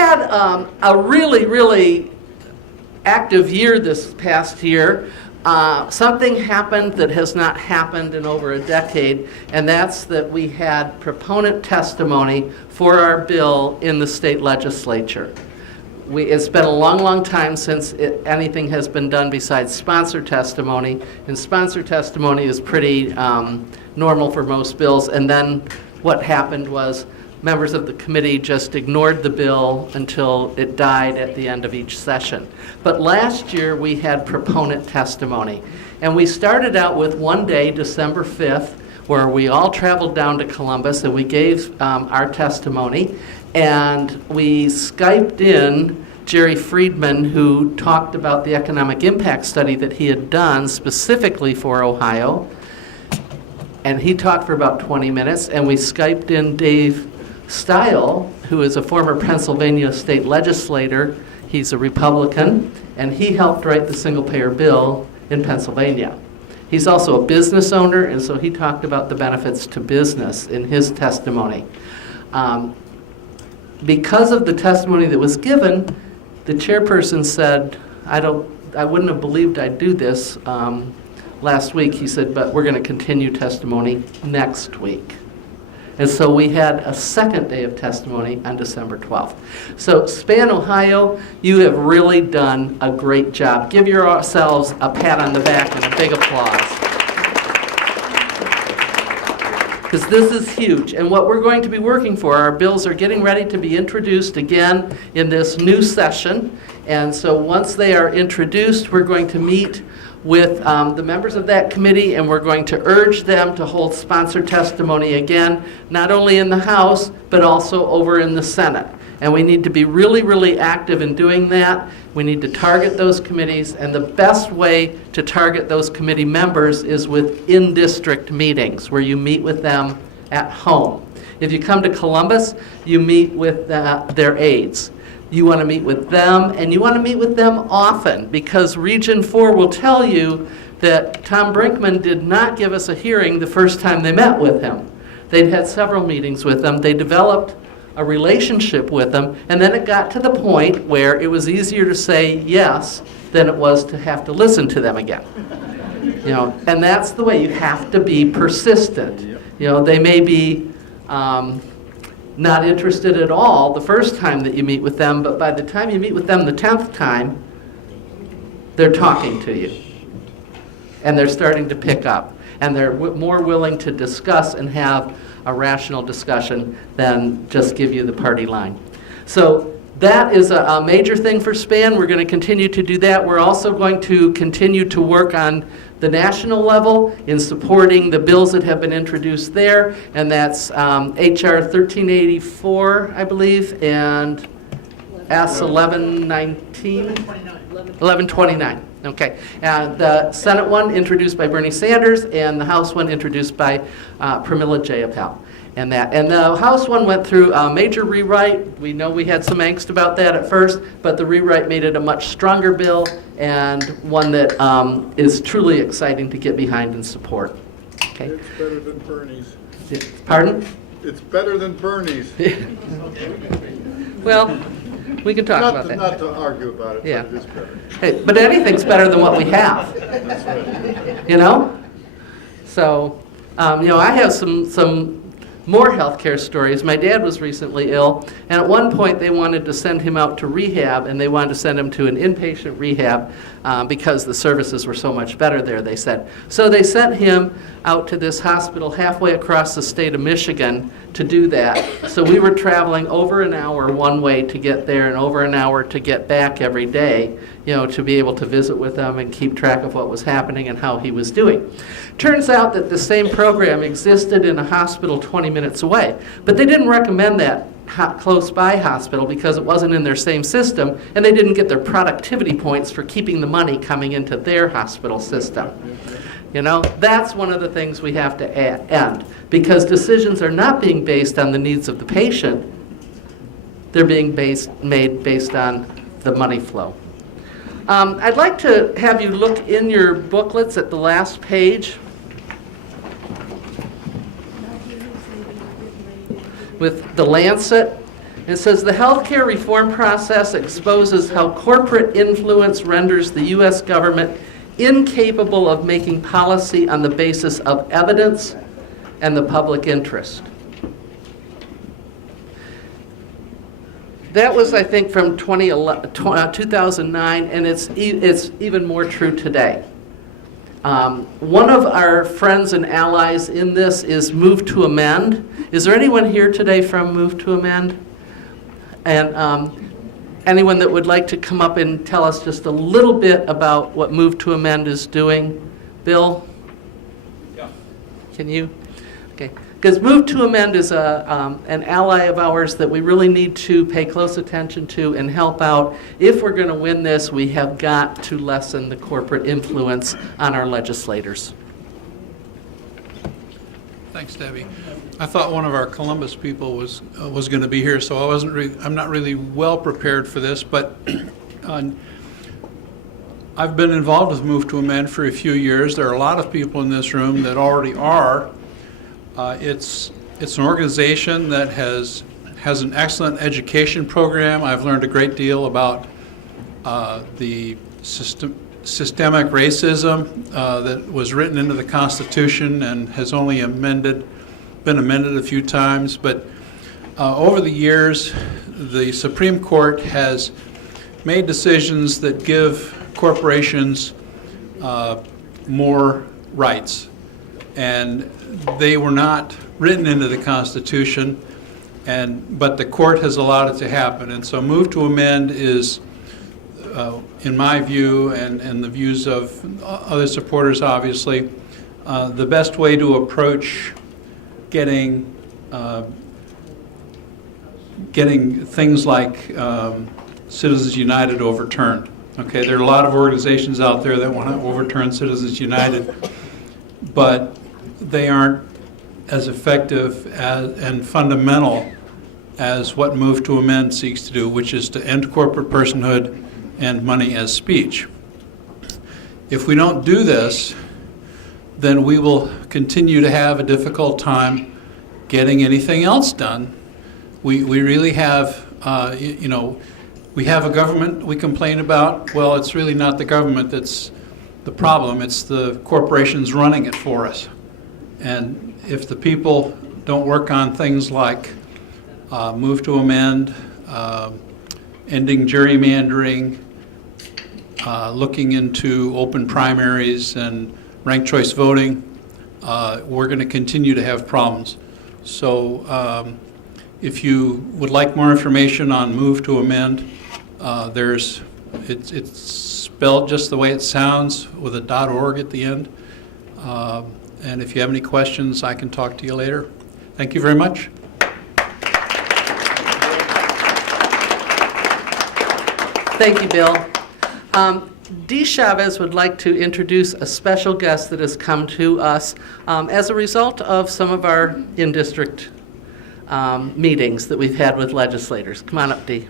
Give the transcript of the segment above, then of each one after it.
had a really, really active year this past year. Something happened that has not happened in over a decade, and that's that we had proponent testimony for our bill in the state legislature. It's been a long, long time since anything has been done besides sponsor testimony, and sponsor testimony is pretty normal for most bills. And then what happened was members of the committee just ignored the bill until it died at the end of each session. But last year we had proponent testimony, and we started out with one day, December 5th, where we all traveled down to Columbus and we gave our testimony, and we Skyped in Jerry Friedman, who talked about the economic impact study that he had done specifically for Ohio, and he talked for about 20 minutes, and we Skyped in Dave Stile, who is a former Pennsylvania state legislator. He's a Republican, and he helped write the single-payer bill in Pennsylvania. He's also a business owner, and so he talked about the benefits to business in his testimony. Because of the testimony that was given, the chairperson said, I wouldn't have believed I'd do this last week. He said, but we're going to continue testimony next week. And so we had a second day of testimony on December 12th. So SPAN Ohio, you have really done a great job. Give yourselves a pat on the back and a big applause. Because this is huge. And what we're going to be working for, our bills are getting ready to be introduced again in this new session. And so once they are introduced, we're going to meet with the members of that committee, and we're going to urge them to hold sponsor testimony again, not only in the House, but also over in the Senate. And we need to be really, really active in doing that. We need to target those committees, and the best way to target those committee members is with in-district meetings, where you meet with them at home. If you come to Columbus, you meet with their aides. You want to meet with them, and you want to meet with them often, because Region 4 will tell you that Tom Brinkman did not give us a hearing the first time they met with him. They'd had several meetings with them. They developed a relationship with them, and then it got to the point where it was easier to say yes than it was to have to listen to them again. You know, and that's the way. You have to be persistent. You know, they may be not interested at all the first time that you meet with them, but by the time you meet with them the 10th time, they're talking to you. And they're starting to pick up. And they're more willing to discuss and have a rational discussion than just give you the party line. So that is a major thing for SPAN. We're going to continue to do that. We're also going to continue to work on the national level in supporting the bills that have been introduced there, and that's H.R. 1384, I believe, and S. 1119? 1129. Okay. The Senate one introduced by Bernie Sanders, and the House one introduced by Pramila Jayapal. And the House one went through a major rewrite. We know we had some angst about that at first, but the rewrite made it a much stronger bill, and one that is truly exciting to get behind and support. Okay. It's better than Bernie's. Pardon? It's better than Bernie's. Well, we can talk about that. Not to argue about it, Yeah. but it is better. Hey, but anything's better than what we have. That's right. You know? So, you know, I have some more healthcare stories. My dad was recently ill, and at one point they wanted to send him out to rehab, and they wanted to send him to an inpatient rehab because the services were so much better there, they said. So they sent him out to this hospital halfway across the state of Michigan to do that. So we were traveling over an hour one way to get there and over an hour to get back every day, you know, to be able to visit with him and keep track of what was happening and how he was doing. Turns out that the same program existed in a hospital 20 minutes away, but they didn't recommend that close by hospital because it wasn't in their same system, and they didn't get their productivity points for keeping the money coming into their hospital system. You know, that's one of the things we have to end, because decisions are not being based on the needs of the patient. They're being made based on the money flow. I'd like to have you look in your booklets at the last page with the Lancet. It says the healthcare reform process exposes how corporate influence renders the U.S. government incapable of making policy on the basis of evidence and the public interest. That was, I think, from 2009, and it's even more true today. One of our friends and allies in this is Move to Amend. Is there anyone here today from Move to Amend? And anyone that would like to come up and tell us just a little bit about what Move to Amend is doing? Bill? Yeah. Can you? Okay. Because Move to Amend is an ally of ours that we really need to pay close attention to and help out. If we're going to win this, we have got to lessen the corporate influence on our legislators. Thanks, Debbie. I thought one of our Columbus people was going to be here, so I'm not really well prepared for this, but I've been involved with Move to Amend for a few years. There are a lot of people in this room that already are. It's an organization that has an excellent education program. I've learned a great deal about the systemic racism that was written into the Constitution and has only been amended a few times. But over the years, the Supreme Court has made decisions that give corporations more rights. And they were not written into the Constitution, but the court has allowed it to happen. And so Move to Amend is, in my view, and the views of other supporters, obviously, the best way to approach getting things like Citizens United overturned. Okay, there are a lot of organizations out there that want to overturn Citizens United, but they aren't as effective and fundamental as what Move to Amend seeks to do, which is to end corporate personhood and money as speech. If we don't do this, then we will continue to have a difficult time getting anything else done. We really have, we have a government we complain about. Well, it's really not the government that's the problem, it's the corporations running it for us. And if the people don't work on things like Move to Amend, ending gerrymandering, looking into open primaries and ranked choice voting, we're going to continue to have problems. So if you would like more information on Move to Amend, it's spelled just the way it sounds with a .org at the end. And if you have any questions, I can talk to you later. Thank you very much. Thank you, Bill. Dee Chavez would like to introduce a special guest that has come to us as a result of some of our in-district meetings that we've had with legislators. Come on up, Dee.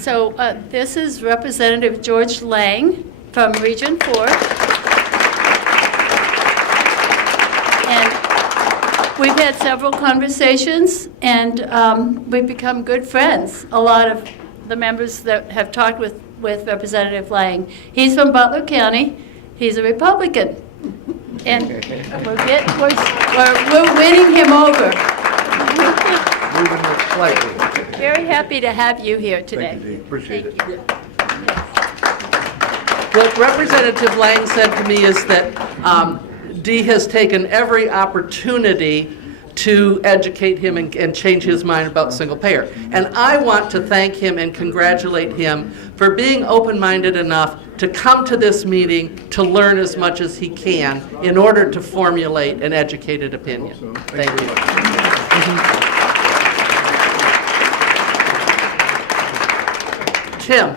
So this is Representative George Lang from Region 4. And we've had several conversations, and we've become good friends. A lot of the members that have talked with Representative Lang. He's from Butler County. He's a Republican. And we're winning him over. Moving it slightly. Very happy to have you here today. Thank you, Dee. Appreciate it. Thank you. What Representative Lang said to me is that Dee has taken every opportunity to educate him and change his mind about single payer. And I want to thank him and congratulate him for being open-minded enough to come to this meeting to learn as much as he can in order to formulate an educated opinion. Awesome. Thank you. Tim.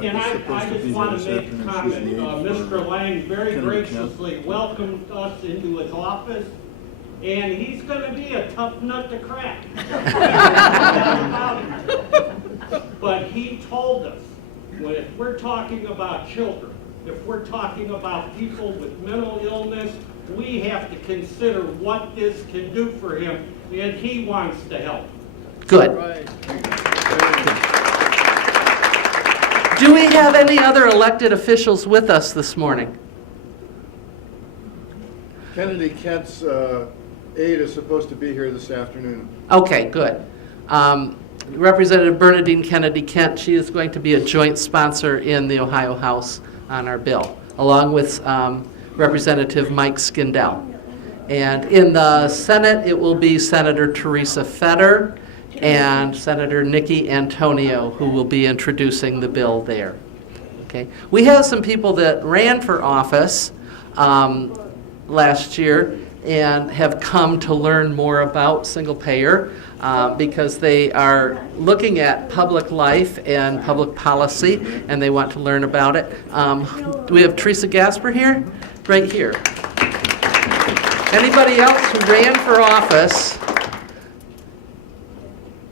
And I just want to make a comment. Mr. Lang very graciously welcomed us into his office, and he's going to be a tough nut to crack. But he told us, if we're talking about children, if we're talking about people with mental illness, we have to consider what this can do for him, and he wants to help. Good. Do we have any other elected officials with us this morning? Kennedy Kent's aide is supposed to be here this afternoon. Okay, good. Representative Bernadine Kennedy Kent, she is going to be a joint sponsor in the Ohio House on our bill, along with Representative Mike Skindell. And in the Senate, it will be Senator Teresa Feder and Senator Nikki Antonio, who will be introducing the bill there. Okay. We have some people that ran for office last year and have come to learn more about single payer because they are looking at public life and public policy, and they want to learn about it. Do we have Teresa Gasper here? Right here. Anybody else who ran for office?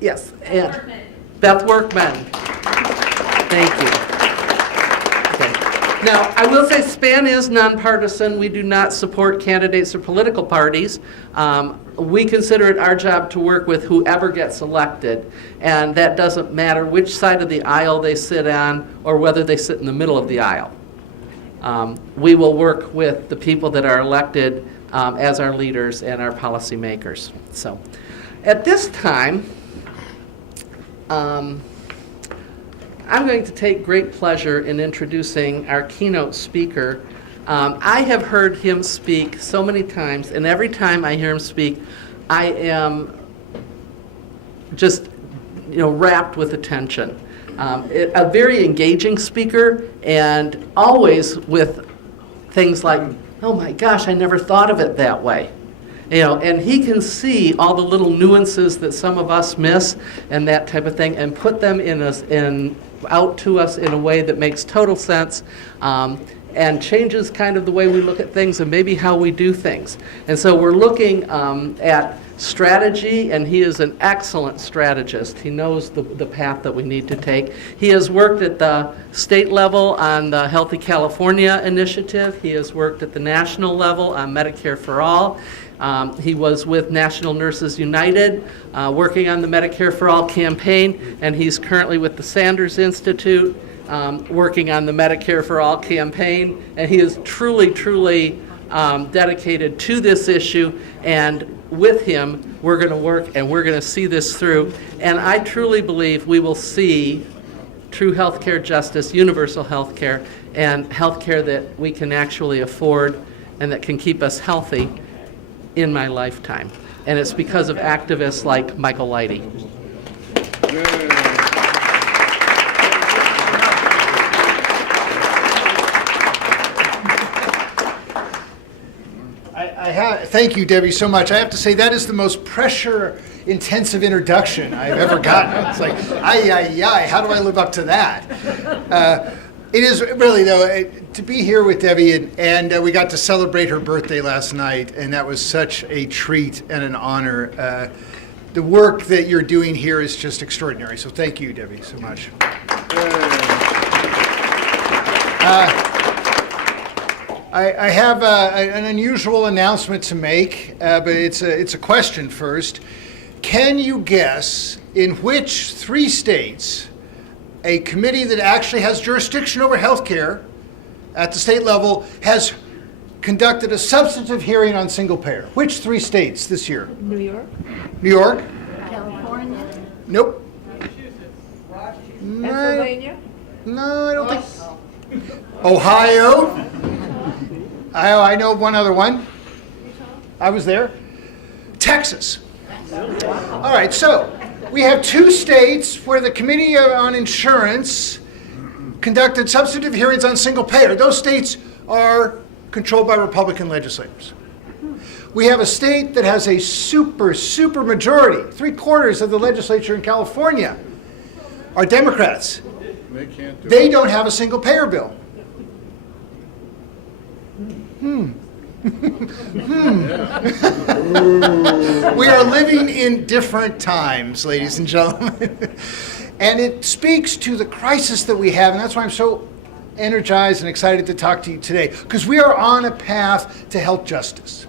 Yes. And Beth Workman. Thank you. Okay. Now, I will say SPAN is nonpartisan. We do not support candidates or political parties. We consider it our job to work with whoever gets elected, and that doesn't matter which side of the aisle they sit on or whether they sit in the middle of the aisle. We will work with the people that are elected as our leaders and our policymakers. So, at this time, I'm going to take great pleasure in introducing our keynote speaker. I have heard him speak so many times, and every time I hear him speak, I am just, wrapped with attention. A very engaging speaker, and always with things like, oh my gosh, I never thought of it that way. And he can see all the little nuances that some of us miss and that type of thing, and put them out to us in a way that makes total sense and changes kind of the way we look at things and maybe how we do things. And so we're looking at strategy, and he is an excellent strategist. He knows the path that we need to take. He has worked at the state level on the Healthy California initiative. He has worked at the national level on Medicare for All. He was with National Nurses United, working on the Medicare for All campaign, and he's currently with the Sanders Institute, working on the Medicare for All campaign, and he is truly, truly dedicated to this issue, and with him, we're going to work and we're going to see this through, and I truly believe we will see true healthcare justice, universal healthcare, and healthcare that we can actually afford and that can keep us healthy in my lifetime. And it's because of activists like Michael Lighty. Thank you, Debbie, so much. I have to say that is the most pressure-intensive introduction I've ever gotten. It's like, how do I live up to that? It is really, though, to be here with Debbie, and we got to celebrate her birthday last night, and that was such a treat and an honor. The work that you're doing here is just extraordinary, so thank you, Debbie, so much. I have an unusual announcement to make, but it's a question first. Can you guess in which 3 states a committee that actually has jurisdiction over health care at the state level has conducted a substantive hearing on single payer? Which 3 states this year? New York, New York? California, Nope. Pennsylvania. No, I don't think. Ohio? I know one other one. I was there. Texas. All right, so we have 2 states where the Committee on Insurance conducted substantive hearings on single payer. Those states are controlled by Republican legislators. We have a state that has a super majority. 3/4 of the legislature in California are Democrats. They don't have a single payer bill. We are living in different times, ladies and gentlemen. And it speaks to the crisis that we have, and that's why I'm so energized and excited to talk to you today because we are on a path to health justice.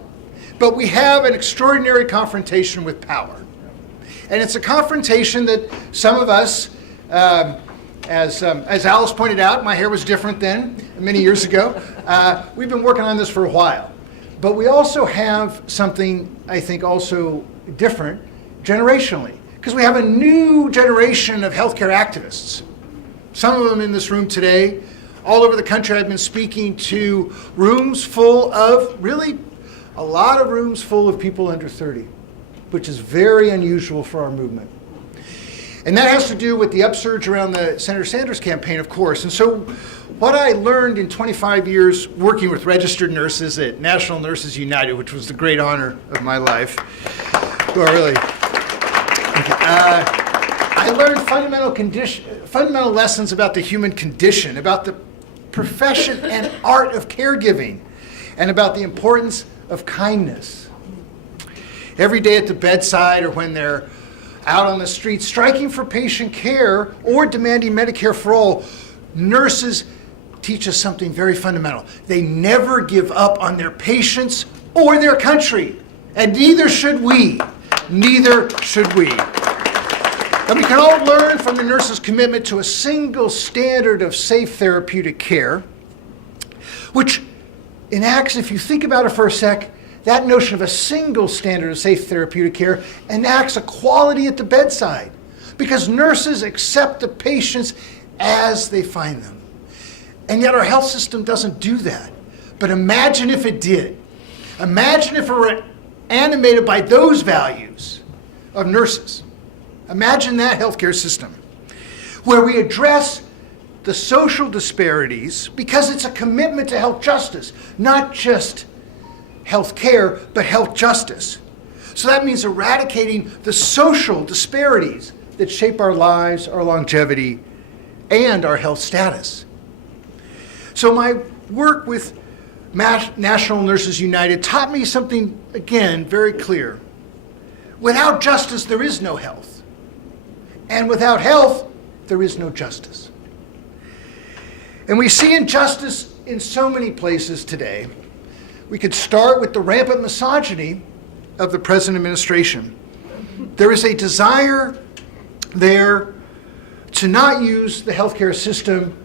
But we have an extraordinary confrontation with power. And it's a confrontation that some of us, as Alice pointed out, my hair was different then, many years ago. We've been working on this for a while. But we also have something, I think, also different generationally. Because we have a new generation of healthcare activists. Some of them in this room today. All over the country, I've been speaking to rooms full of, really, a lot of rooms full of people under 30, which is very unusual for our movement. And that has to do with the upsurge around the Senator Sanders campaign, of course. And so what I learned in 25 years working with registered nurses at National Nurses United, which was the great honor of my life, who are really... I learned fundamental lessons about the human condition, about the profession and art of caregiving, and about the importance of kindness. Every day at the bedside or when they're out on the street striking for patient care or demanding Medicare for all, nurses teach us something very fundamental. They never give up on their patients or their country, and neither should we. Neither should we. And we can all learn from the nurses' commitment to a single standard of safe therapeutic care, which enacts, if you think about it for a sec, that notion of a single standard of safe therapeutic care enacts equality at the bedside, because nurses accept the patients as they find them. And yet our health system doesn't do that. But imagine if it did. Imagine if it were animated by those values of nurses. Imagine that healthcare system where we address the social disparities because it's a commitment to health justice, not just health care, but health justice. So that means eradicating the social disparities that shape our lives, our longevity, and our health status. So my work with National Nurses United taught me something, again, very clear. Without justice, there is no health. And without health, there is no justice. And we see injustice in so many places today. We could start with the rampant misogyny of the present administration. There is a desire there to not use the healthcare system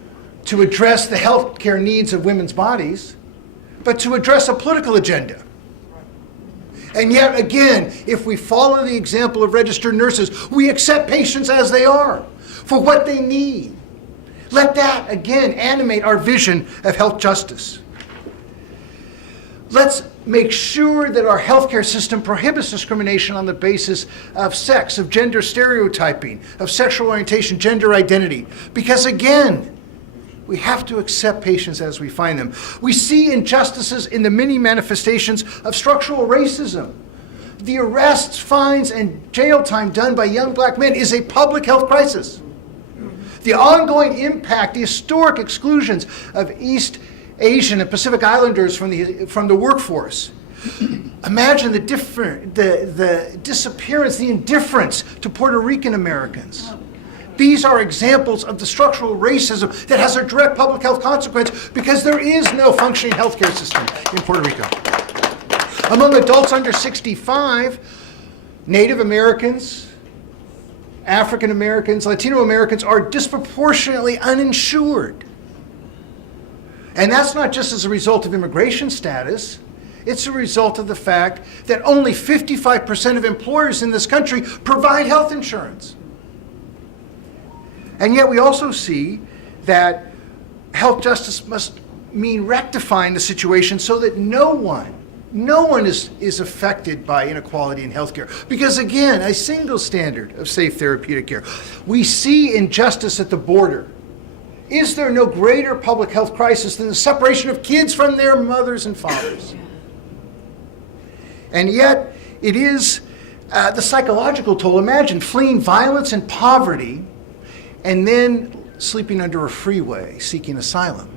to address the healthcare needs of women's bodies, but to address a political agenda. And yet again, if we follow the example of registered nurses, we accept patients as they are, for what they need. Let that, again, animate our vision of health justice. Let's make sure that our healthcare system prohibits discrimination on the basis of sex, of gender stereotyping, of sexual orientation, gender identity. Because again, we have to accept patients as we find them. We see injustices in the many manifestations of structural racism. The arrests, fines, and jail time done by young black men is a public health crisis. The ongoing impact, the historic exclusions of East Asian and Pacific Islanders from the workforce. Imagine the disappearance, the indifference to Puerto Rican Americans. These are examples of the structural racism that has a direct public health consequence because there is no functioning healthcare system in Puerto Rico. Among adults under 65, Native Americans, African Americans, Latino Americans are disproportionately uninsured. And that's not just as a result of immigration status. It's a result of the fact that only 55% of employers in this country provide health insurance. And yet we also see that health justice must mean rectifying the situation so that no one is affected by inequality in healthcare. Because again, a single standard of safe therapeutic care. We see injustice at the border. Is there no greater public health crisis than the separation of kids from their mothers and fathers? And yet, it is the psychological toll. Imagine fleeing violence and poverty and then sleeping under a freeway seeking asylum.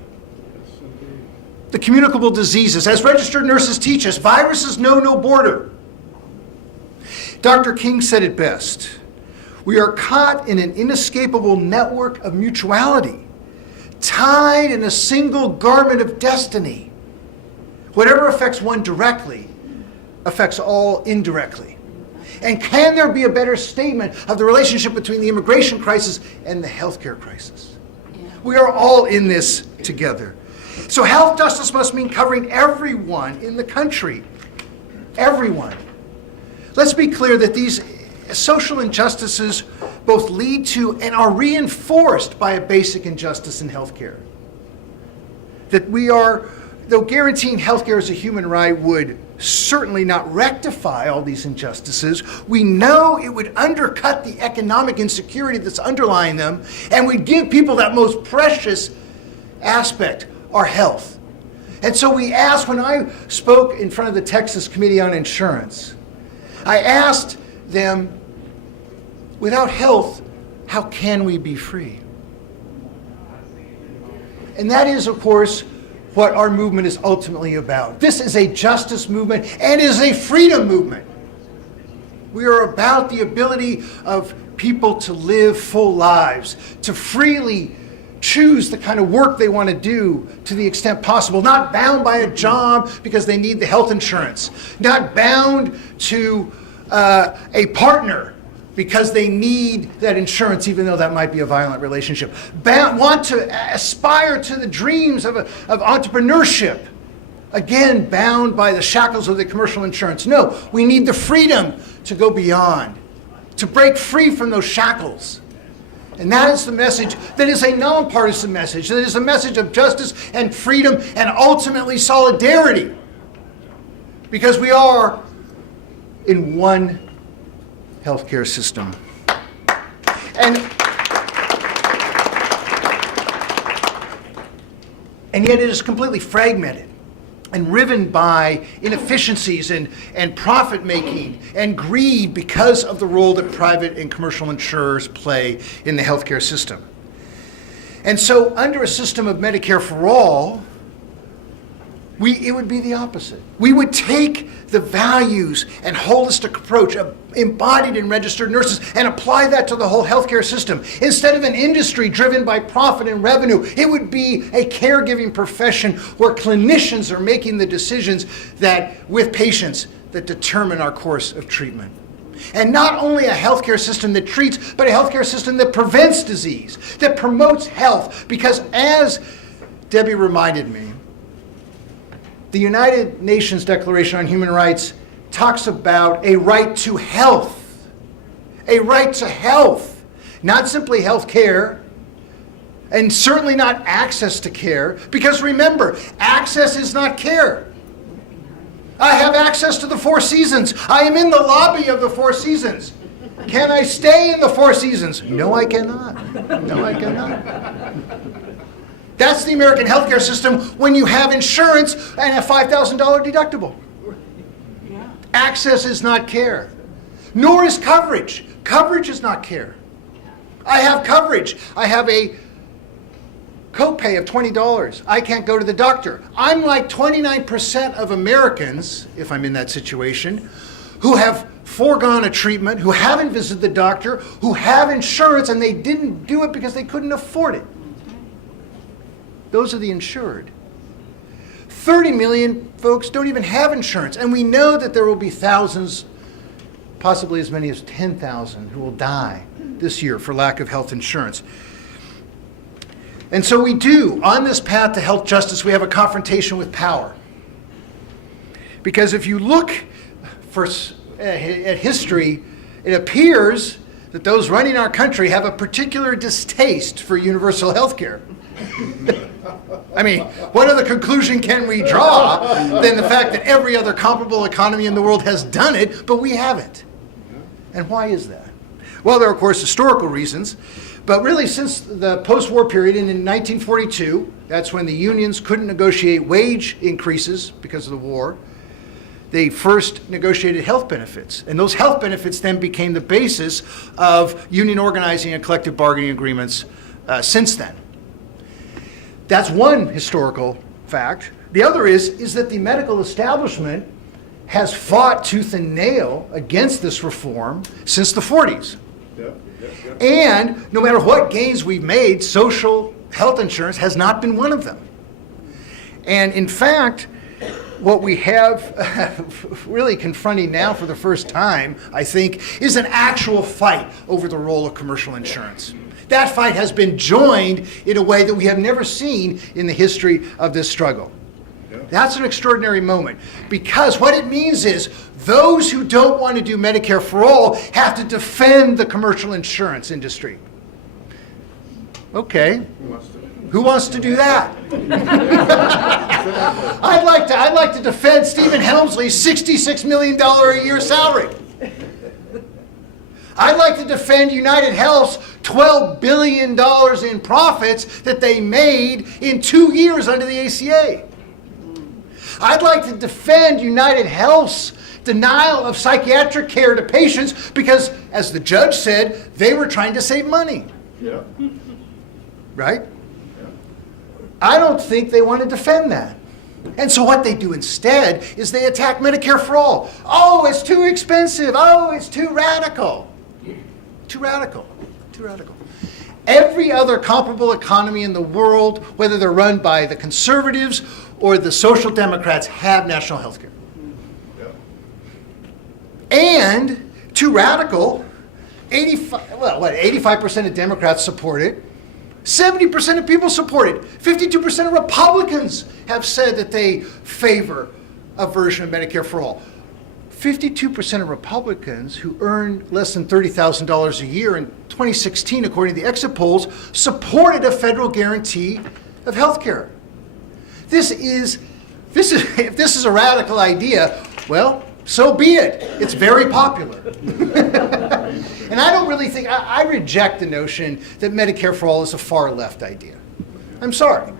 The communicable diseases. As registered nurses teach us, viruses know no border. Dr. King said it best. We are caught in an inescapable network of mutuality. tied in a single garment of destiny. Whatever affects one directly affects all indirectly. And can there be a better statement of the relationship between the immigration crisis and the healthcare crisis? We are all in this together. So health justice must mean covering everyone in the country. Everyone. Let's be clear that these social injustices both lead to and are reinforced by a basic injustice in healthcare. That we are, though guaranteeing healthcare as a human right would certainly not rectify all these injustices, we know it would undercut the economic insecurity that's underlying them, and would give people that most precious aspect, our health. And so we asked, when I spoke in front of the Texas Committee on Insurance, I asked them, without health, how can we be free? And that is, of course, what our movement is ultimately about. This is a justice movement and is a freedom movement. We are about the ability of people to live full lives, to freely choose the kind of work they want to do to the extent possible, not bound by a job because they need the health insurance, not bound to a partner because they need that insurance, even though that might be a violent relationship. Want to aspire to the dreams of entrepreneurship. Again, bound by the shackles of the commercial insurance. No, we need the freedom to go beyond, to break free from those shackles. And that is the message that is a nonpartisan message, that is a message of justice and freedom and ultimately solidarity. Because we are in one healthcare system. And yet it is completely fragmented and riven by inefficiencies and profit making and greed because of the role that private and commercial insurers play in the healthcare system. And so under a system of Medicare for all, it would be the opposite. We would take the values and holistic approach embodied in registered nurses and apply that to the whole healthcare system. Instead of an industry driven by profit and revenue, it would be a caregiving profession where clinicians are making the decisions with patients that determine our course of treatment. And not only a healthcare system that treats, but a healthcare system that prevents disease, that promotes health. Because as Debbie reminded me, the United Nations Declaration on Human Rights talks about a right to health. A right to health. Not simply health care, and certainly not access to care, because remember, access is not care. I have access to the Four Seasons. I am in the lobby of the Four Seasons. Can I stay in the Four Seasons? No, I cannot. No, I cannot. That's the American healthcare system when you have insurance and a $5,000 deductible. Yeah. Access is not care. Nor is coverage. Coverage is not care. I have coverage. I have a copay of $20. I can't go to the doctor. I'm like 29% of Americans, if I'm in that situation, who have foregone a treatment, who haven't visited the doctor, who have insurance, and they didn't do it because they couldn't afford it. Those are the insured. 30 million folks don't even have insurance. And we know that there will be thousands, possibly as many as 10,000, who will die this year for lack of health insurance. And so we do, on this path to health justice, we have a confrontation with power. Because if you look at history, it appears that those running our country have a particular distaste for universal health care. I mean, what other conclusion can we draw than the fact that every other comparable economy in the world has done it, but we haven't? And why is that? Well, there are, of course, historical reasons, but really since the post-war period in 1942, that's when the unions couldn't negotiate wage increases because of the war, they first negotiated health benefits. And those health benefits then became the basis of union organizing and collective bargaining agreements since then. That's one historical fact. The other is that the medical establishment has fought tooth and nail against this reform since the 40s. And no matter what gains we've made, social health insurance has not been one of them. And in fact, what we have really confronting now for the first time, I think, is an actual fight over the role of commercial insurance. That fight has been joined in a way that we have never seen in the history of this struggle. That's an extraordinary moment, because what it means is those who don't want to do Medicare for all have to defend the commercial insurance industry. Okay, who wants to do that? I'd like to defend Stephen Helmsley's $66 million a year salary. I'd like to defend United Health's $12 billion in profits that they made in 2 years under the ACA. I'd like to defend United Health's denial of psychiatric care to patients because, as the judge said, they were trying to save money. Yeah. Right? I don't think they want to defend that. And so what they do instead is they attack Medicare for all. Oh, it's too expensive. Oh, it's too radical. Too radical. Too radical. Every other comparable economy in the world, whether they're run by the conservatives or the social democrats, have national health care. Yeah. And too radical, 85% of Democrats support it. 70% of people support it. 52% of Republicans have said that they favor a version of Medicare for all. 52% of Republicans who earned less than $30,000 a year in 2016, according to the exit polls, supported a federal guarantee of health care. If this is a radical idea, well, so be it. It's very popular. And I don't really think, I reject the notion that Medicare for all is a far left idea. I'm sorry.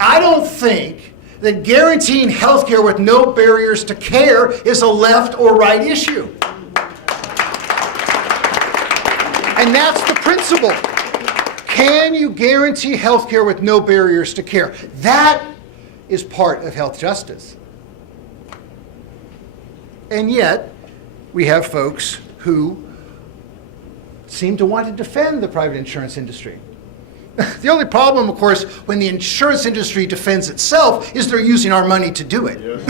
I don't think that guaranteeing health care with no barriers to care is a left or right issue. And that's the principle. Can you guarantee health care with no barriers to care? That is part of health justice. And yet, we have folks who seem to want to defend the private insurance industry. The only problem, of course, when the insurance industry defends itself is they're using our money to do it. Yes,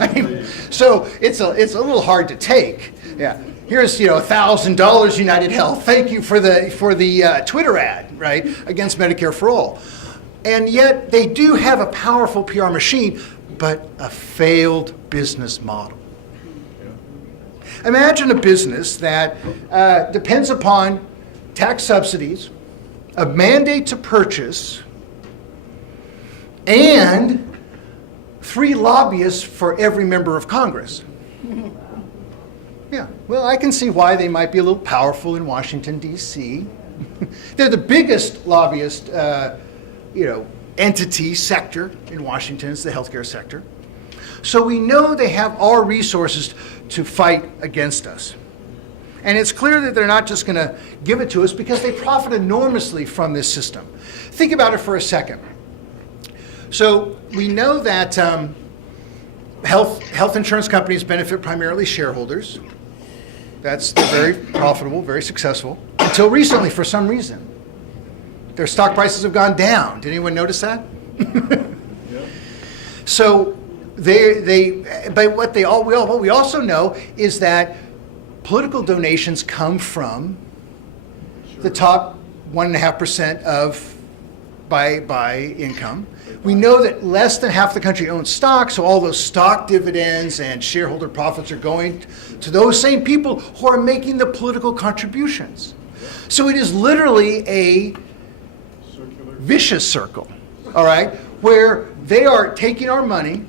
I mean, so it's a little hard to take. Yeah. Here's $1,000 United Health. Thank you for the Twitter ad, right, against Medicare for all. And yet they do have a powerful PR machine, but a failed business model. Imagine a business that depends upon tax subsidies, a mandate to purchase, and 3 lobbyists for every member of Congress. Yeah, well, I can see why they might be a little powerful in Washington, D.C. They're the biggest lobbyist, entity sector in Washington. It's the healthcare sector. So we know they have our resources to fight against us. And it's clear that they're not just going to give it to us because they profit enormously from this system. Think about it for a second. So we know that health insurance companies benefit primarily shareholders. They're very profitable, very successful, until recently for some reason. Their stock prices have gone down. Did anyone notice that? So what we also know is that political donations come from the top 1.5% of by income. We know that less than half the country owns stock, so all those stock dividends and shareholder profits are going to those same people who are making the political contributions. So it is literally a vicious circle, all right, where they are taking our money,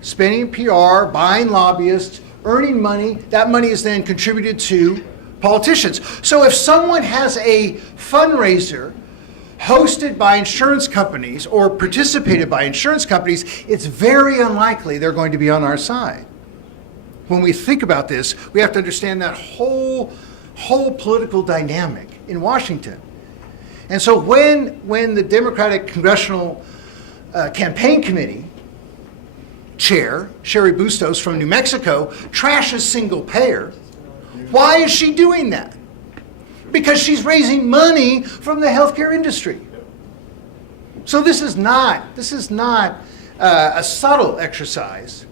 spending PR, buying lobbyists, earning money. That money is then contributed to politicians. So if someone has a fundraiser hosted by insurance companies or participated by insurance companies, it's very unlikely they're going to be on our side. When we think about this, we have to understand that whole political dynamic in Washington. And so when the Democratic Congressional Campaign Committee chair, Sherry Bustos from New Mexico, trashes single payer, why is she doing that? because she's raising money from the healthcare industry. So this is not a subtle exercise,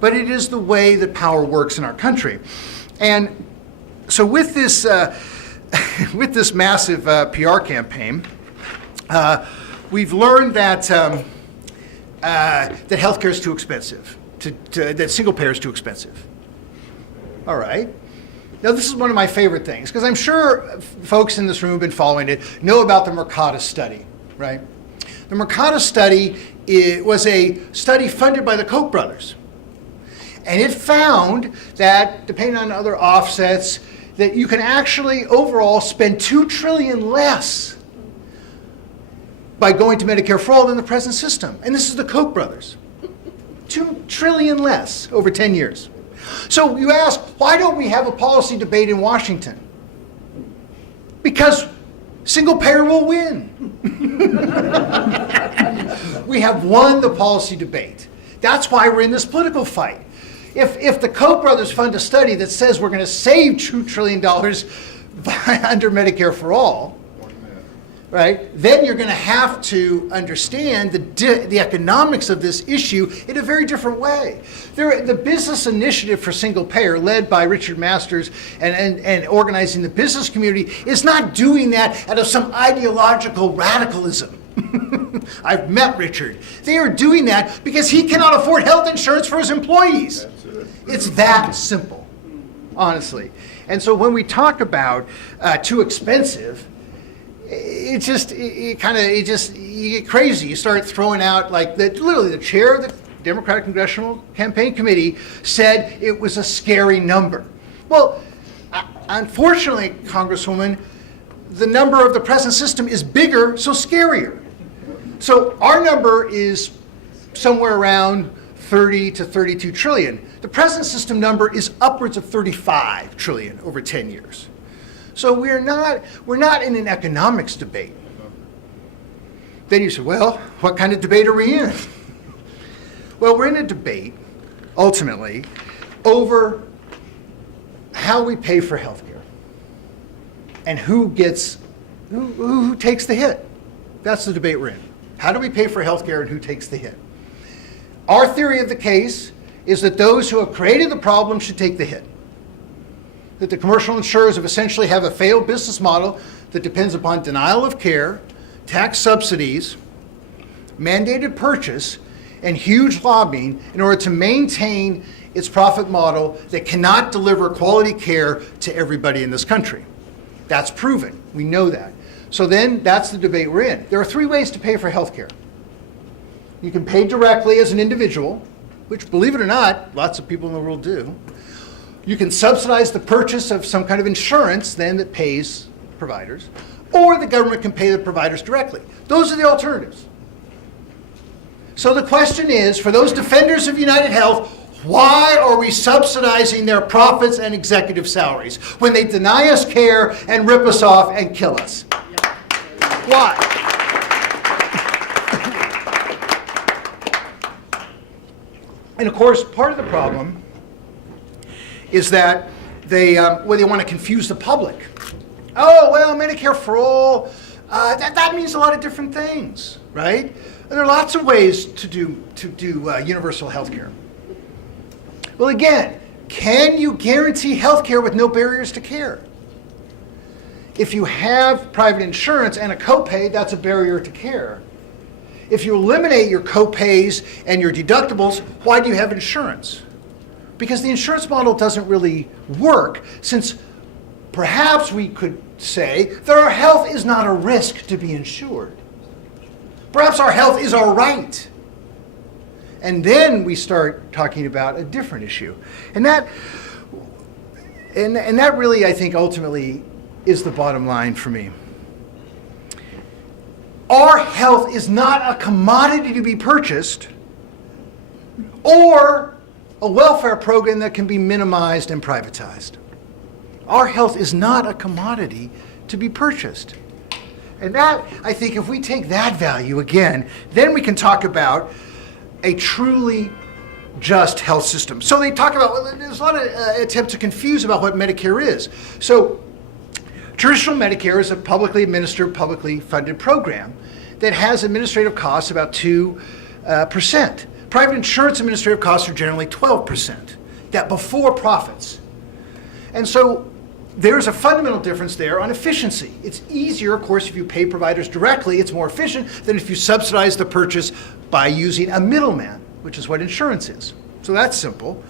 but it is the way that power works in our country. And so with this with this massive PR campaign, we've learned that that healthcare is too expensive, that single payer is too expensive. All right. Now, this is one of my favorite things, because I'm sure folks in this room who have been following it know about the Mercatus study, right? The Mercatus study was a study funded by the Koch brothers. And it found that, depending on other offsets, that you can actually overall spend $2 trillion less by going to Medicare for all than the present system. And this is the Koch brothers. $2 trillion less over 10 years. So you ask, why don't we have a policy debate in Washington? Because single payer will win. We have won the policy debate. That's why we're in this political fight. If the Koch brothers fund a study that says we're going to save $2 trillion under Medicare for all, right, then you're going to have to understand the economics of this issue in a very different way. The business initiative for single payer, led by Richard Masters and organizing the business community, is not doing that out of some ideological radicalism. I've met Richard. They are doing that because he cannot afford health insurance for his employees. It's that simple, honestly. And so when we talk about too expensive, you get crazy. You start throwing out, like, literally the chair of the Democratic Congressional Campaign Committee said it was a scary number. Well, unfortunately, Congresswoman, the number of the present system is bigger, so scarier. So our number is somewhere around 30 to 32 trillion. The present system number is upwards of 35 trillion over 10 years. So we're not in an economics debate. Then you say, well, what kind of debate are we in? Well, we're in a debate, ultimately, over how we pay for healthcare and who takes the hit. That's the debate we're in. How do we pay for healthcare and who takes the hit? Our theory of the case is that those who have created the problem should take the hit. That the commercial insurers have essentially have a failed business model that depends upon denial of care, tax subsidies, mandated purchase, and huge lobbying in order to maintain its profit model that cannot deliver quality care to everybody in this country. That's proven. We know that. So then that's the debate we're in. There are three ways to pay for health care. You can pay directly as an individual, which, believe it or not, lots of people in the world do. You can subsidize the purchase of some kind of insurance then that pays providers, or the government can pay the providers directly. Those are the alternatives. So the question is, for those defenders of United Health, why are we subsidizing their profits and executive salaries when they deny us care and rip us off and kill us? Why? And of course, part of the problem is that they want to confuse the public. Oh, well, Medicare for all, that means a lot of different things, right? And there are lots of ways to do universal health care. Well, again, can you guarantee health care with no barriers to care? If you have private insurance and a copay, that's a barrier to care. If you eliminate your copays and your deductibles, why do you have insurance? Because the insurance model doesn't really work, since perhaps we could say that our health is not a risk to be insured. Perhaps our health is our right. And then we start talking about a different issue. And that really, I think, ultimately is the bottom line for me. Our health is not a commodity to be purchased or a welfare program that can be minimized and privatized. Our health is not a commodity to be purchased. And that, I think, if we take that value again, then we can talk about a truly just health system. So they talk about, well, there's a lot of attempts to confuse about what Medicare is. So Traditional Medicare is a publicly administered, publicly funded program that has administrative costs about 2%. Private insurance administrative costs are generally 12%. That before profits. And so there's a fundamental difference there on efficiency. It's easier, of course, if you pay providers directly, it's more efficient than if you subsidize the purchase by using a middleman, which is what insurance is. So that's simple.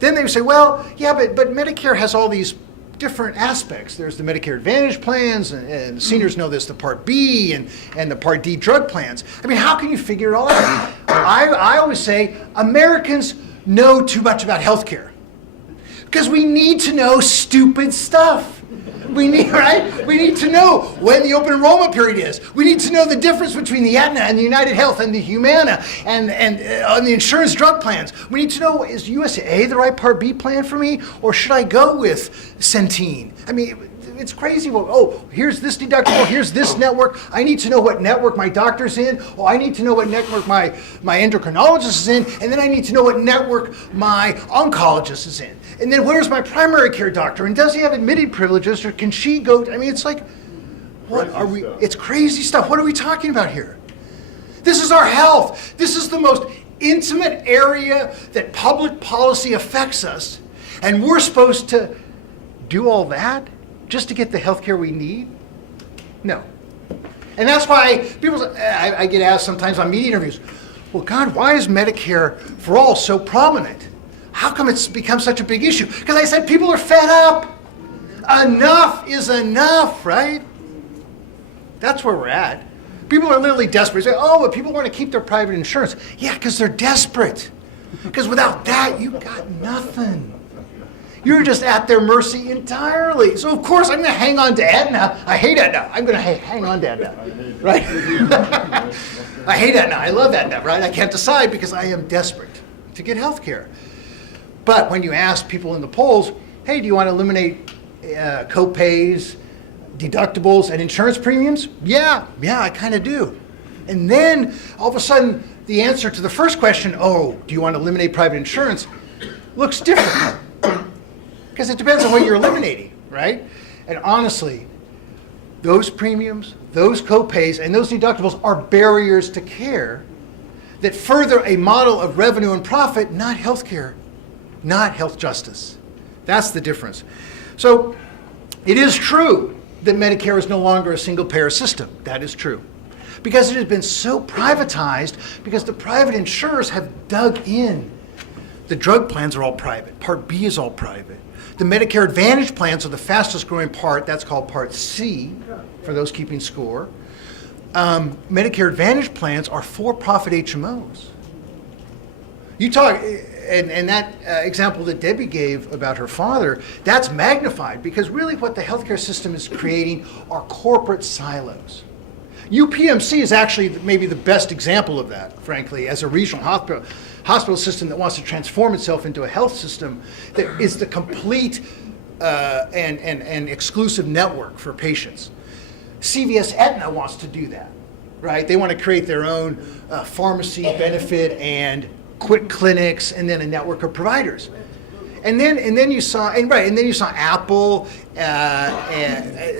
Then they say, well, yeah, but Medicare has all these different aspects. There's the Medicare Advantage plans, and seniors know this, the Part B and the Part D drug plans. I mean, how can you figure it all out? I always say Americans know too much about healthcare. Because we need to know stupid stuff. We need, right? We need to know when the open enrollment period is. We need to know the difference between the Aetna and the United Health and the Humana and on the insurance drug plans. We need to know, is USA the right Part B plan for me? Or should I go with Centene? I mean, it's crazy. Well, oh, here's this deductible, here's this network. I need to know what network my doctor's in. Oh, I need to know what network my endocrinologist is in. And then I need to know what network my oncologist is in. And then where's my primary care doctor? And does he have admitted privileges, or can she go? I mean, it's like, what are we? It's crazy stuff. What are we talking about here? This is our health. This is the most intimate area that public policy affects us. And we're supposed to do all that just to get the health care we need? No. And that's why people, I get asked sometimes on media interviews, well, God, why is Medicare for all so prominent? How come it's become such a big issue? Because I said people are fed up. Enough is enough, right? That's where we're at. People are literally desperate. They say, oh, but people want to keep their private insurance. Yeah, because they're desperate. Because without that, you got nothing. You're just at their mercy entirely. So, of course, I'm going to hang on to Aetna. I hate Aetna. I'm going to hang on to Aetna, right? I hate Aetna. I love Aetna, right? I can't decide because I am desperate to get health care. But when you ask people in the polls, hey, do you want to eliminate co-pays, deductibles, and insurance premiums? Yeah, I kind of do. And then, all of a sudden, the answer to the first question, oh, do you want to eliminate private insurance, looks different. Because it depends on what you're eliminating, right? And honestly, those premiums, those co-pays, and those deductibles are barriers to care that further a model of revenue and profit, not health care, not health justice. That's the difference. So it is true that Medicare is no longer a single-payer system. That is true. Because it has been so privatized, because the private insurers have dug in. The drug plans are all private. Part B is all private. The Medicare Advantage plans are the fastest growing part. That's called Part C, for those keeping score. Medicare Advantage plans are for-profit HMOs. You talk, and that example that Debbie gave about her father, that's magnified because really what the healthcare system is creating are corporate silos. UPMC is actually maybe the best example of that, frankly, as a regional hospital system that wants to transform itself into a health system that is the complete and exclusive network for patients. CVS Aetna wants to do that, right? They want to create their own pharmacy benefit and quick clinics, and then a network of providers. And then you saw Apple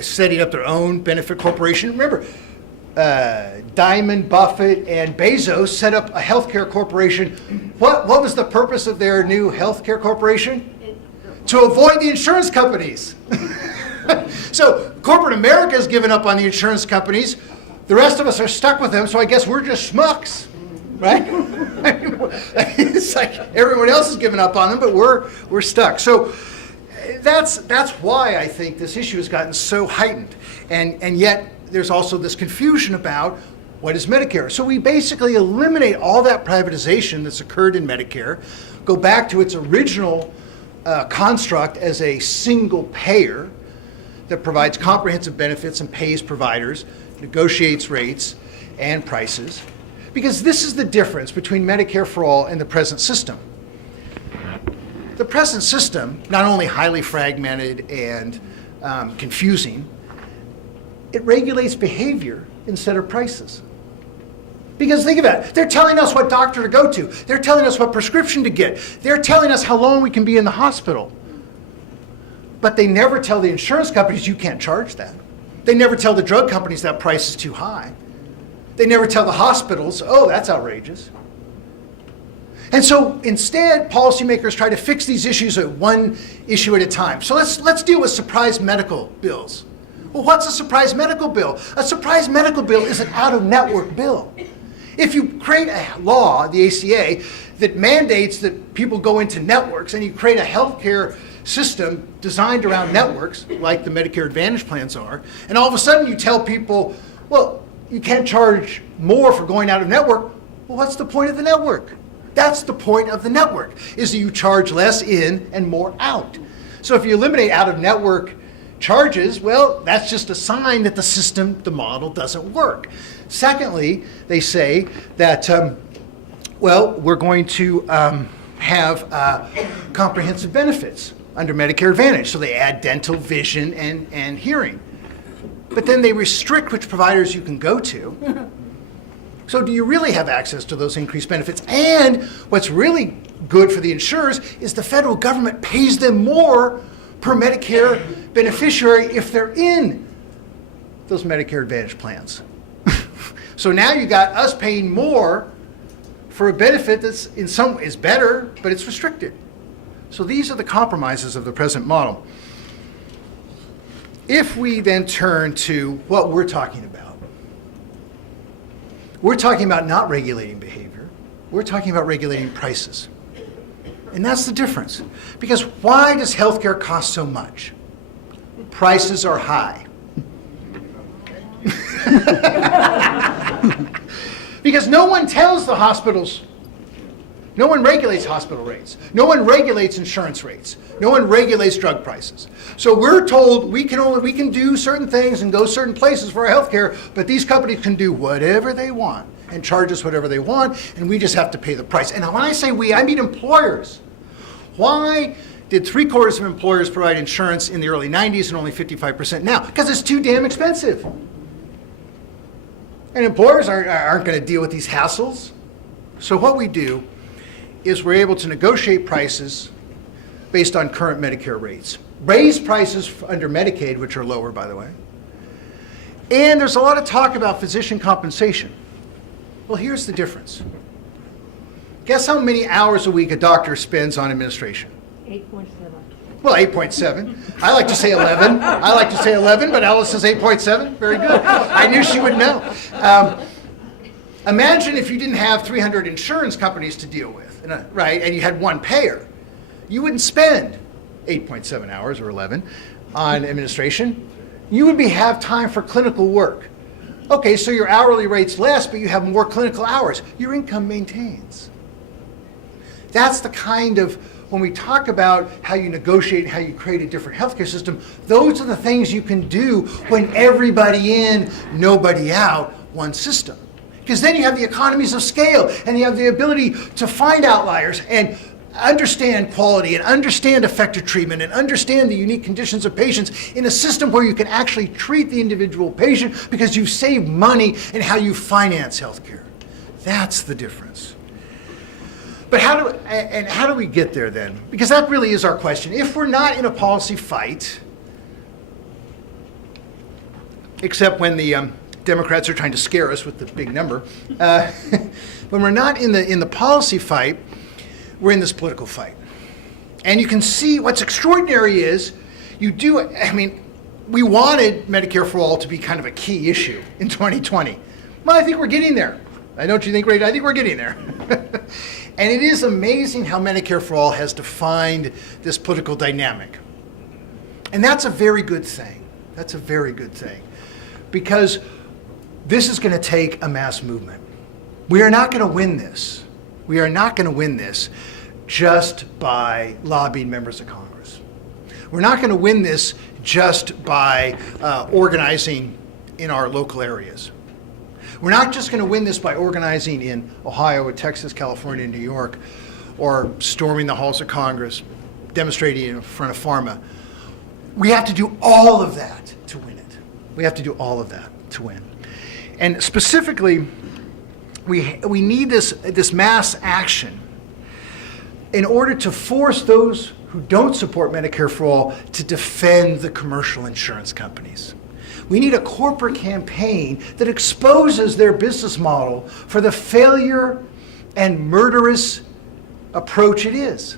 setting up their own benefit corporation. Remember, Diamond, Buffett, and Bezos set up a healthcare corporation. What was the purpose of their new healthcare corporation? To avoid the insurance companies. So corporate America has given up on the insurance companies. The rest of us are stuck with them, so I guess we're just schmucks, right? It's like everyone else has given up on them, but we're stuck. So that's why I think this issue has gotten so heightened. And yet there's also this confusion about what is Medicare. So we basically eliminate all that privatization that's occurred in Medicare, go back to its original construct as a single payer that provides comprehensive benefits and pays providers, negotiates rates and prices. Because this is the difference between Medicare for all and the present system. The present system, not only highly fragmented and confusing, it regulates behavior instead of prices. Because think about it, they're telling us what doctor to go to. They're telling us what prescription to get. They're telling us how long we can be in the hospital. But they never tell the insurance companies you can't charge that. They never tell the drug companies that price is too high. They never tell the hospitals, oh, that's outrageous. And so instead, policymakers try to fix these issues at one issue at a time. So let's deal with surprise medical bills. Well, what's a surprise medical bill? A surprise medical bill is an out-of-network bill. If you create a law, the ACA, that mandates that people go into networks, and you create a healthcare system designed around networks, like the Medicare Advantage plans are, and all of a sudden you tell people, well, you can't charge more for going out of network. Well, what's the point of the network? That's the point of the network, is that you charge less in and more out. So if you eliminate out-of-network charges, well, that's just a sign that the system, the model, doesn't work. Secondly, they say that, well, we're going to have comprehensive benefits under Medicare Advantage. So they add dental, vision, and hearing. But then they restrict which providers you can go to. So do you really have access to those increased benefits? And what's really good for the insurers is the federal government pays them more per Medicare beneficiary if they're in those Medicare Advantage plans. So now you got us paying more for a benefit that's in some is better, but it's restricted. So these are the compromises of the present model. If we then turn to what we're talking about, we're talking about not regulating behavior. We're talking about regulating prices. And that's the difference. Because why does healthcare cost so much? Prices are high. Because no one tells the hospitals, no one regulates hospital rates. No one regulates insurance rates. No one regulates drug prices. So we're told we can do certain things and go certain places for our healthcare, but these companies can do whatever they want and charge us whatever they want, and we just have to pay the price. And when I say we, I mean employers. Why did 3/4 of employers provide insurance in the early 90s and only 55% now? Because it's too damn expensive. And employers aren't going to deal with these hassles. So what we do is we're able to negotiate prices based on current Medicare rates. Raise prices under Medicaid, which are lower, by the way. And there's a lot of talk about physician compensation. Well, here's the difference. Guess how many hours a week a doctor spends on administration? 8.7. Well, 8.7. I like to say 11. But Alice says 8.7. Very good. I knew she would know. Imagine if you didn't have 300 insurance companies to deal with, right, and you had one payer. You wouldn't spend 8.7 hours or 11 on administration. You would have time for clinical work. Okay, so your hourly rate's less, but you have more clinical hours. Your income maintains. That's the kind of, when we talk about how you negotiate, how you create a different healthcare system, those are the things you can do when everybody in, nobody out, one system. Because then you have the economies of scale, and you have the ability to find outliers and understand quality and understand effective treatment and understand the unique conditions of patients in a system where you can actually treat the individual patient because you save money in how you finance healthcare. That's the difference. But how do we get there then? Because that really is our question. If we're not in a policy fight, except when the Democrats are trying to scare us with the big number, when we're not in the policy fight, we're in this political fight. And you can see what's extraordinary is we wanted Medicare for All to be kind of a key issue in 2020. Well, I think we're getting there. Don't you think, Ray? I think we're getting there. And it is amazing how Medicare for All has defined this political dynamic. And that's a very good thing. That's a very good thing. Because this is going to take a mass movement. We are not going to win this. We are not going to win this just by lobbying members of Congress. We're not going to win this just by organizing in our local areas. We're not just going to win this by organizing in Ohio, or Texas, California, New York, or storming the halls of Congress, demonstrating in front of pharma. We have to do all of that to win it. We have to do all of that to win. And specifically, we need this mass action in order to force those who don't support Medicare for All to defend the commercial insurance companies. We need a corporate campaign that exposes their business model for the failure and murderous approach it is.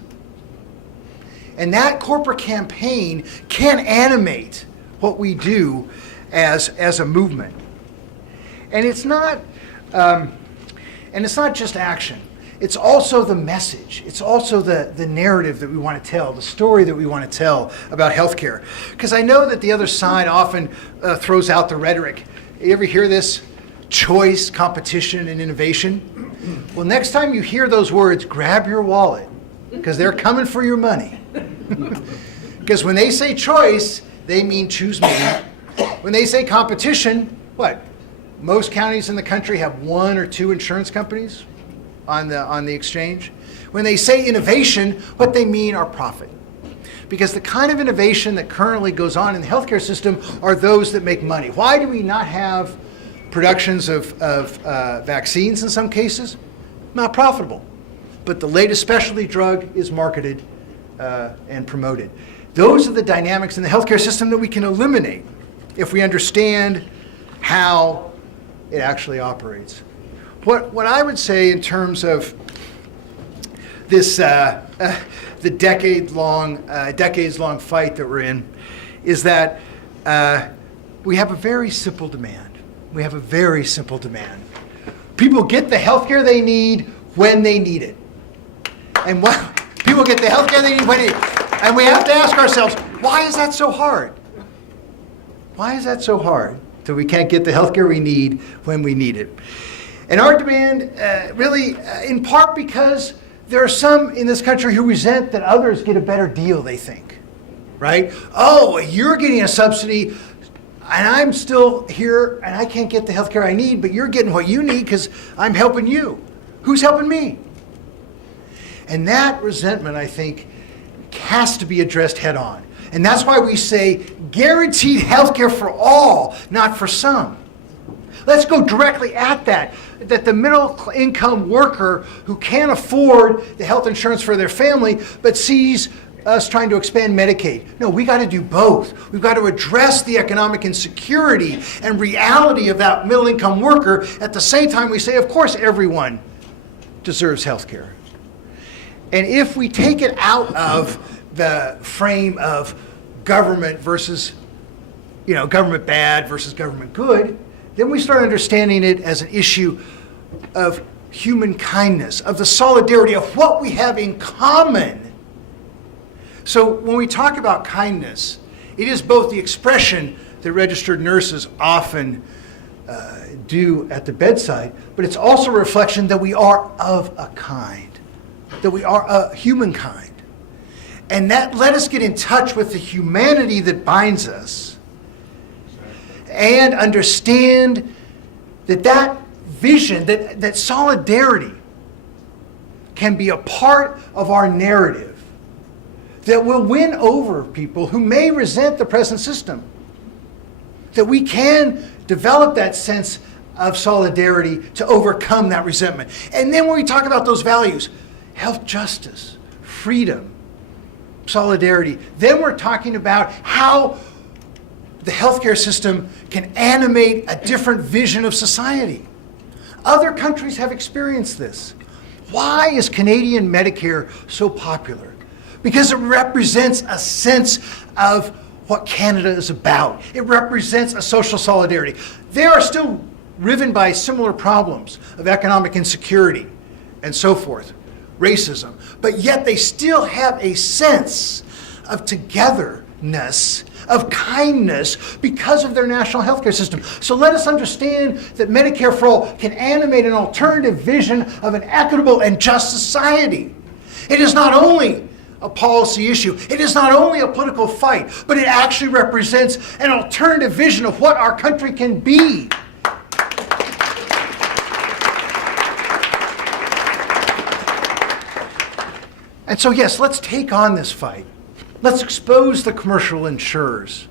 And that corporate campaign can animate what we do as a movement. And it's not just action. It's also the message. It's also the narrative that we want to tell, the story that we want to tell about healthcare. Because I know that the other side often throws out the rhetoric. You ever hear this? Choice, competition, and innovation. Well, next time you hear those words, grab your wallet, because they're coming for your money. Because when they say choice, they mean choose me. When they say competition, what? Most counties in the country have 1 or 2 insurance companies on the exchange. When they say innovation, what they mean are profit. Because the kind of innovation that currently goes on in the healthcare system are those that make money. Why do we not have productions of vaccines in some cases? Not profitable. But the latest specialty drug is marketed and promoted. Those are the dynamics in the healthcare system that we can eliminate if we understand how it actually operates. What I would say in terms of this the decades-long fight that we're in is that we have a very simple demand. We have a very simple demand. People get the healthcare they need when they need it. And people get the healthcare they need when they need it. And we have to ask ourselves, why is that so hard? Why is that so hard that we can't get the healthcare we need when we need it? And our demand really, in part because there are some in this country who resent that others get a better deal, they think, right? Oh, you're getting a subsidy and I'm still here and I can't get the healthcare I need, but you're getting what you need because I'm helping you. Who's helping me? And that resentment, I think, has to be addressed head on. And that's why we say guaranteed healthcare for all, not for some. Let's go directly at that the middle income worker who can't afford the health insurance for their family, but sees us trying to expand Medicaid. No, we got to do both. We've got to address the economic insecurity and reality of that middle income worker. At the same time, we say, of course, everyone deserves health care. And if we take it out of the frame of government versus, government bad versus government good, then we start understanding it as an issue of human kindness, of the solidarity of what we have in common. So when we talk about kindness, it is both the expression that registered nurses often do at the bedside, but it's also a reflection that we are of a kind, that we are a humankind. And that let us get in touch with the humanity that binds us and understand that vision, that solidarity can be a part of our narrative that will win over people who may resent the present system. That we can develop that sense of solidarity to overcome that resentment. And then when we talk about those values, health justice, freedom, solidarity, then we're talking about how the healthcare system can animate a different vision of society. Other countries have experienced this. Why is Canadian Medicare so popular? Because it represents a sense of what Canada is about. It represents a social solidarity. They are still riven by similar problems of economic insecurity and so forth, racism, but yet they still have a sense of togetherness, of kindness because of their national healthcare system. So let us understand that Medicare for All can animate an alternative vision of an equitable and just society. It is not only a policy issue, it is not only a political fight, but it actually represents an alternative vision of what our country can be. And so yes, let's take on this fight. Let's expose the commercial insurers.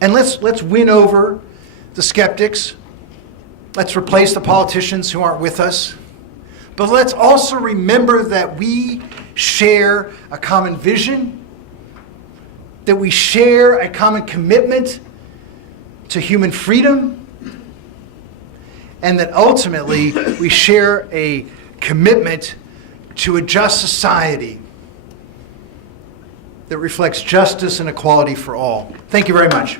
And let's win over the skeptics. Let's replace the politicians who aren't with us. But let's also remember that we share a common vision, that we share a common commitment to human freedom, and that ultimately we share a commitment to a just society that reflects justice and equality for all. Thank you very much.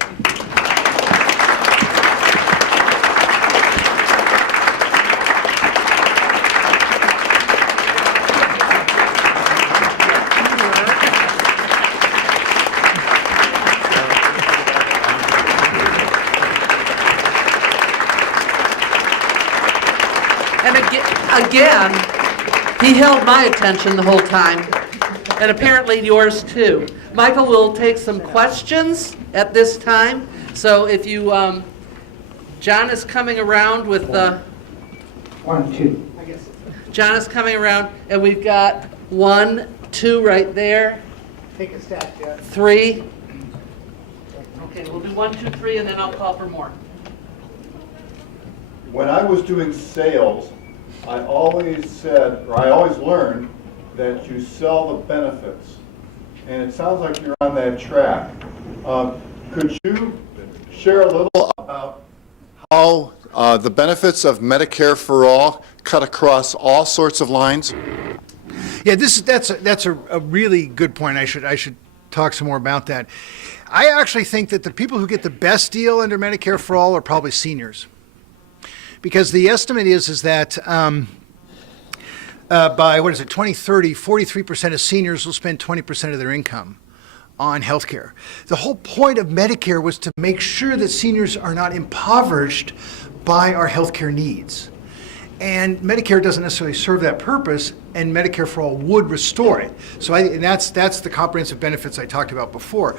And again, he held my attention the whole time, and apparently yours too. Michael will take some questions at this time. So if you, John is coming around with the... 1, 2. John is coming around, and we've got 1, 2 right there. Take a stat, Jeff. 3. Okay, we'll do 1, 2, 3, and then I'll call for more. When I was doing sales, I always said, or I always learned, that you sell the benefits. And it sounds like you're on that track. Could you share a little about how the benefits of Medicare for All cut across all sorts of lines? Yeah, that's a really good point. I should talk some more about that. I actually think that the people who get the best deal under Medicare for All are probably seniors, because the estimate is that by 2030, 43% of seniors will spend 20% of their income on health care. The whole point of Medicare was to make sure that seniors are not impoverished by our health care needs. And Medicare doesn't necessarily serve that purpose, and Medicare for All would restore it. So that's the comprehensive benefits I talked about before.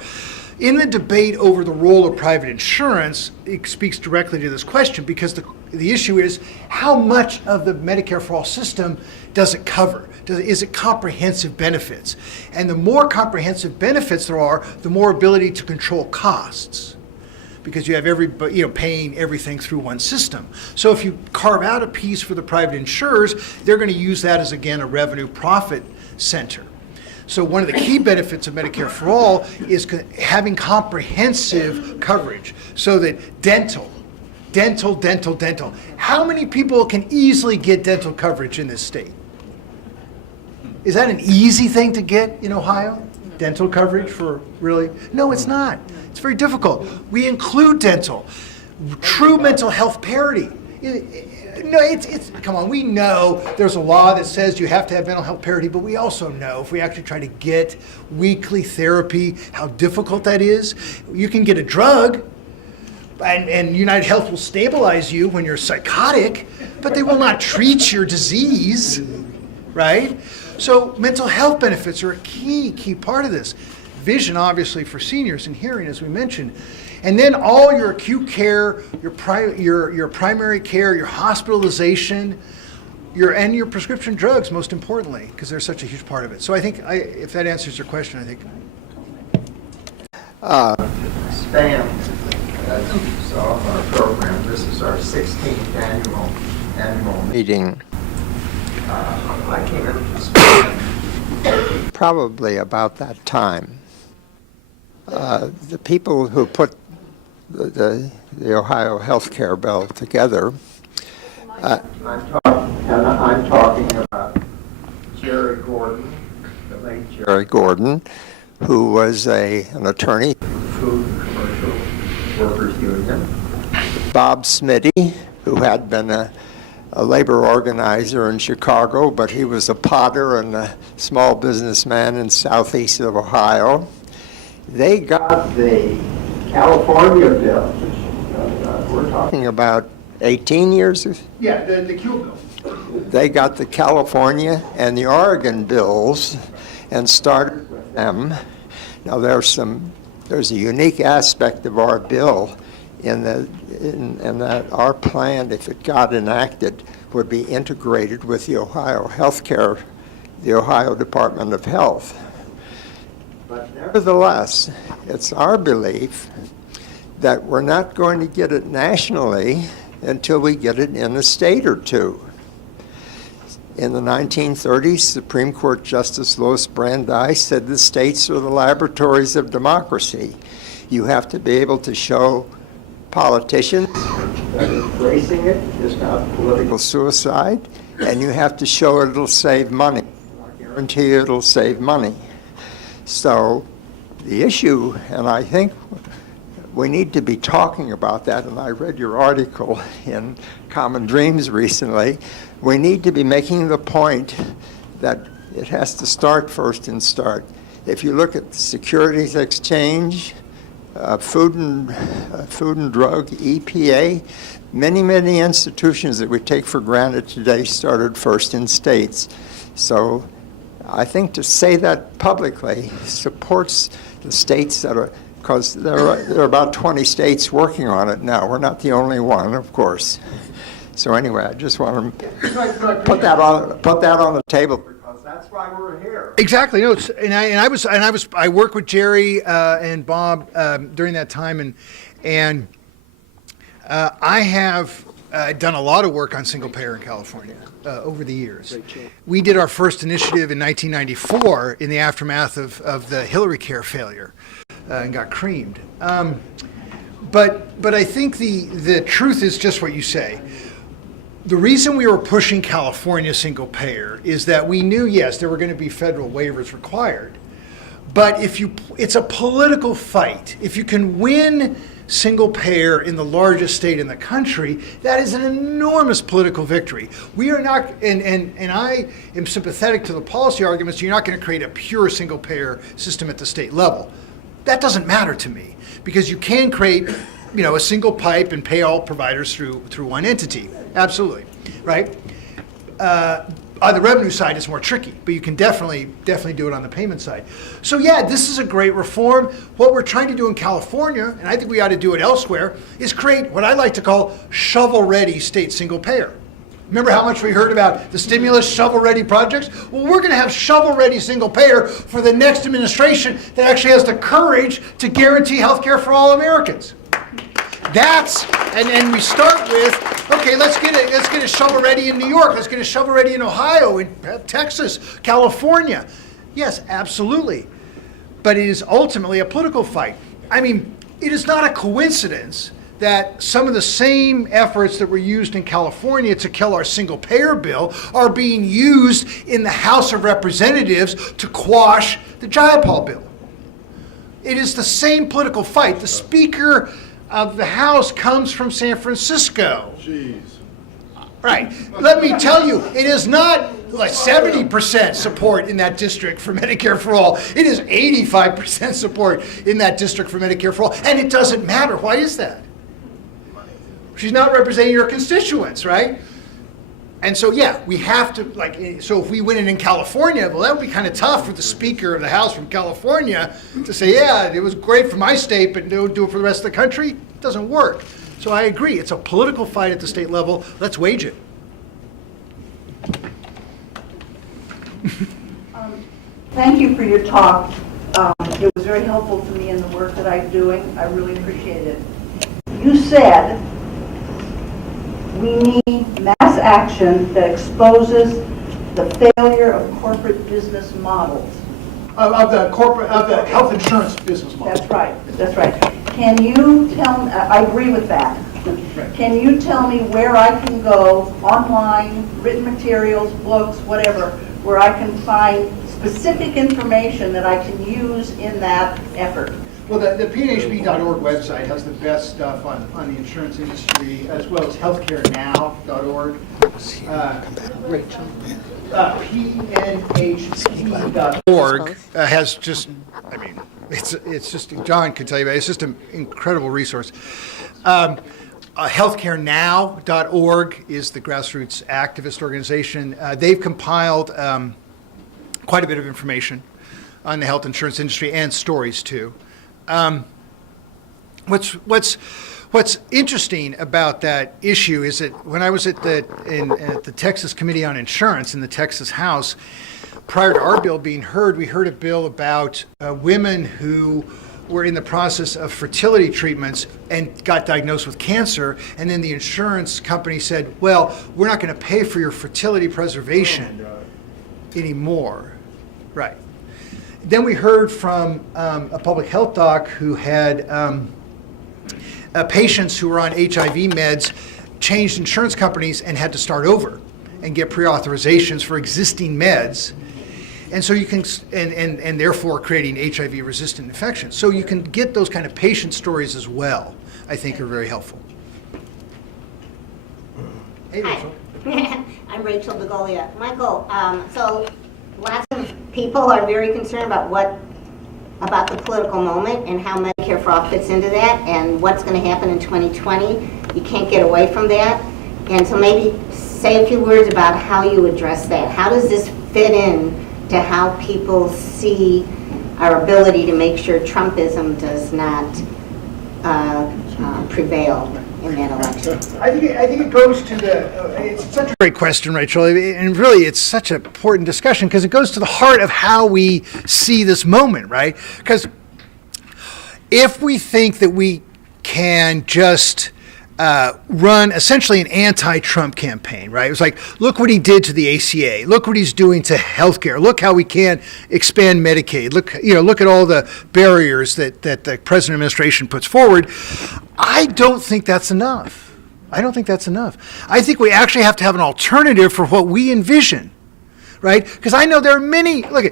In the debate over the role of private insurance, it speaks directly to this question, because the issue is, how much of the Medicare for All system does it cover? Is it comprehensive benefits? And the more comprehensive benefits there are, the more ability to control costs, because you have everybody, paying everything through one system. So if you carve out a piece for the private insurers, they're going to use that as, again, a revenue profit center. So one of the key benefits of Medicare for All is having comprehensive coverage, so that dental. How many people can easily get dental coverage in this state? Is that an easy thing to get in Ohio? Dental coverage for really? No, it's not. It's very difficult. We include dental. True mental health parity. No, it's come on, we know there's a law that says you have to have mental health parity, but we also know if we actually try to get weekly therapy, how difficult that is. You can get a drug, and United Health will stabilize you when you're psychotic, but they will not treat your disease, right? So mental health benefits are a key part of this. Vision, obviously, for seniors, and hearing, as we mentioned. And then all your acute care, your primary care, your hospitalization, and your prescription drugs, most importantly, because they're such a huge part of it. So I think, if that answers your question, I think. SPAN, as you saw in our program, this is our 16th annual meeting. I came into SPAN probably about that time. The people who put the Ohio health care bill together, I'm talking about Jerry Gordon, the late Jerry Gordon, who was an attorney for the Food and Commercial Workers Union. Bob Smitty, who had been a labor organizer in Chicago, but he was a potter and a small businessman in southeast of Ohio. They got the California bill, we're talking about 18 years? Yeah, the Q bill. They got the California and the Oregon bills and started with them. Now there's a unique aspect of our bill in that our plan, if it got enacted, would be integrated with the Ohio Healthcare, the Ohio Department of Health. But nevertheless, it's our belief that we're not going to get it nationally until we get it in a state or two. In the 1930s, Supreme Court Justice Louis Brandeis said the states are the laboratories of democracy. You have to be able to show politicians that embracing it is not political suicide, and you have to show it'll save money. I guarantee you it'll save money. So the issue, and I think we need to be talking about that, and I read your article in Common Dreams recently, we need to be making the point that it has to start first and start. If you look at the Securities Exchange, Food and Drug, EPA, many institutions that we take for granted today started first in states. So I think to say that publicly supports the states that are, because there are about 20 states working on it now. We're not the only one, of course. So anyway, I just want to put that on the table because that's why we're here. Exactly. No, I worked with Jerry and Bob during that time, and I have done a lot of work on single payer in California over the years. We did our first initiative in 1994 in the aftermath of the Hillary Care failure and got creamed. But I think the truth is just what you say. The reason we were pushing California single payer is that we knew, yes, there were going to be federal waivers required. But it's a political fight. If you can win single payer in the largest state in the country, that is an enormous political victory. We are not, and I am sympathetic to the policy arguments, you're not going to create a pure single payer system at the state level. That doesn't matter to me, because you can create, a single pipe and pay all providers through one entity. Absolutely, right? On the revenue side, it's more tricky, but you can definitely do it on the payment side. So yeah, this is a great reform. What we're trying to do in California, and I think we ought to do it elsewhere, is create what I like to call shovel-ready state single payer. Remember how much we heard about the stimulus shovel-ready projects? Well, we're going to have shovel-ready single payer for the next administration that actually has the courage to guarantee health care for all Americans. And we start with, okay, let's get a shovel ready in New York, let's get a shovel ready in Ohio, in Texas, California. Yes, absolutely. But it is ultimately a political fight. I mean, it is not a coincidence that some of the same efforts that were used in California to kill our single payer bill are being used in the House of Representatives to quash the Jayapal bill. It is the same political fight. The Speaker of the House comes from San Francisco. Jeez. Right. Let me tell you, it is not like 70% support in that district for Medicare for all. It is 85% support in that district for Medicare for all. And it doesn't matter. Why is that? She's not representing your constituents, right? And so, yeah, we have to, so if we win it in California, well, that would be kind of tough for the Speaker of the House from California to say, yeah, it was great for my state, but don't do it for the rest of the country. It doesn't work. So I agree. It's a political fight at the state level. Let's wage it. Thank you for your talk. It was very helpful to me in the work that I'm doing. I really appreciate it. You said we need mass action that exposes the failure of corporate business models. Of the health insurance business model. That's right. Can you tell me, I agree with that. Right. Can you tell me where I can go online, written materials, books, whatever, where I can find specific information that I can use in that effort? Well, the PNHB.org website has the best stuff on the insurance industry, as well as healthcarenow.org. PNHB.org has just, it's just, John can tell you about it, it's just an incredible resource. Healthcarenow.org is the grassroots activist organization. They've compiled quite a bit of information on the health insurance industry and stories too. What's interesting about that issue is that when I was at the Texas Committee on Insurance in the Texas House, prior to our bill being heard, we heard a bill about women who were in the process of fertility treatments and got diagnosed with cancer, and then the insurance company said, well, we're not going to pay for your fertility preservation anymore. Right. Then we heard from a public health doc who had patients who were on HIV meds, changed insurance companies and had to start over and get pre-authorizations for existing meds. And so you can, and therefore creating HIV-resistant infections. So you can get those kind of patient stories as well, I think are very helpful. Hey, Rachel. Hi. I'm Rachel Begolia. Michael, so lots of people are very concerned about the political moment and how Medicare for All fits into that and what's going to happen in 2020. You can't get away from that. And so maybe say a few words about how you address that. How does this fit in to how people see our ability to make sure Trumpism does not prevail in that election? I think it goes to it's such a great question, Rachel, and really it's such an important discussion because it goes to the heart of how we see this moment, right? Because if we think that we can just run essentially an anti-Trump campaign, right? It was like, look what he did to the ACA. Look what he's doing to healthcare. Look how we can expand Medicaid. Look at all the barriers that the president administration puts forward. I don't think that's enough. I think we actually have to have an alternative for what we envision, right? Because I know there are many. There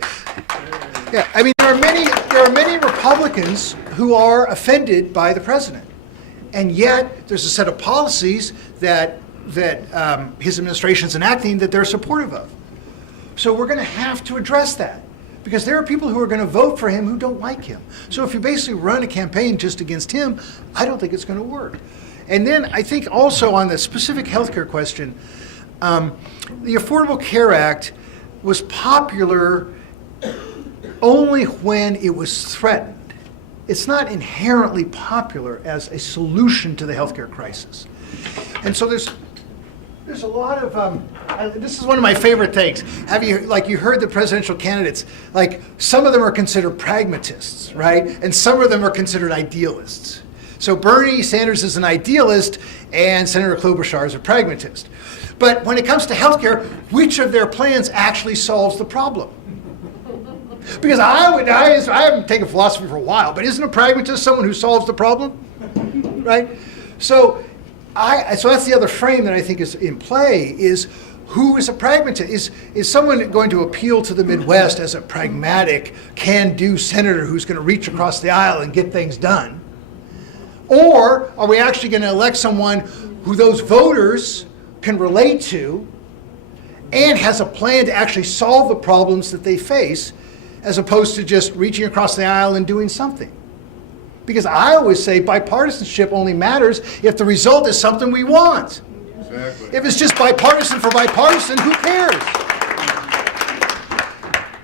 are many Republicans who are offended by the president. And yet, there's a set of policies that his administration is enacting that they're supportive of. So we're going to have to address that because there are people who are going to vote for him who don't like him. So if you basically run a campaign just against him, I don't think it's going to work. And then I think also on the specific healthcare question, the Affordable Care Act was popular only when it was threatened. It's not inherently popular as a solution to the healthcare crisis. And so there's a lot of, this is one of my favorite things. You heard the presidential candidates, some of them are considered pragmatists, right? And some of them are considered idealists. So Bernie Sanders is an idealist and Senator Klobuchar is a pragmatist. But when it comes to healthcare, which of their plans actually solves the problem? Because I haven't taken philosophy for a while, but isn't a pragmatist someone who solves the problem, right? So that's the other frame that I think is in play is who is a pragmatist? Is someone going to appeal to the Midwest as a pragmatic, can-do senator who's going to reach across the aisle and get things done? Or are we actually going to elect someone who those voters can relate to and has a plan to actually solve the problems that they face, as opposed to just reaching across the aisle and doing something? Because I always say bipartisanship only matters if the result is something we want. Exactly. If it's just bipartisan for bipartisan, who cares?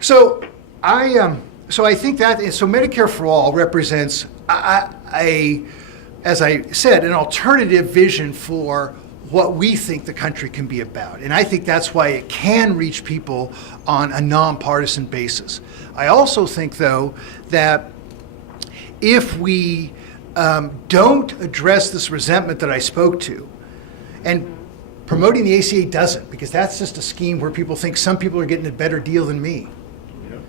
So I think that Medicare for All represents as I said, an alternative vision for what we think the country can be about. And I think that's why it can reach people on a nonpartisan basis. I also think, though, that if we don't address this resentment that I spoke to, and promoting the ACA doesn't, because that's just a scheme where people think some people are getting a better deal than me. Yep.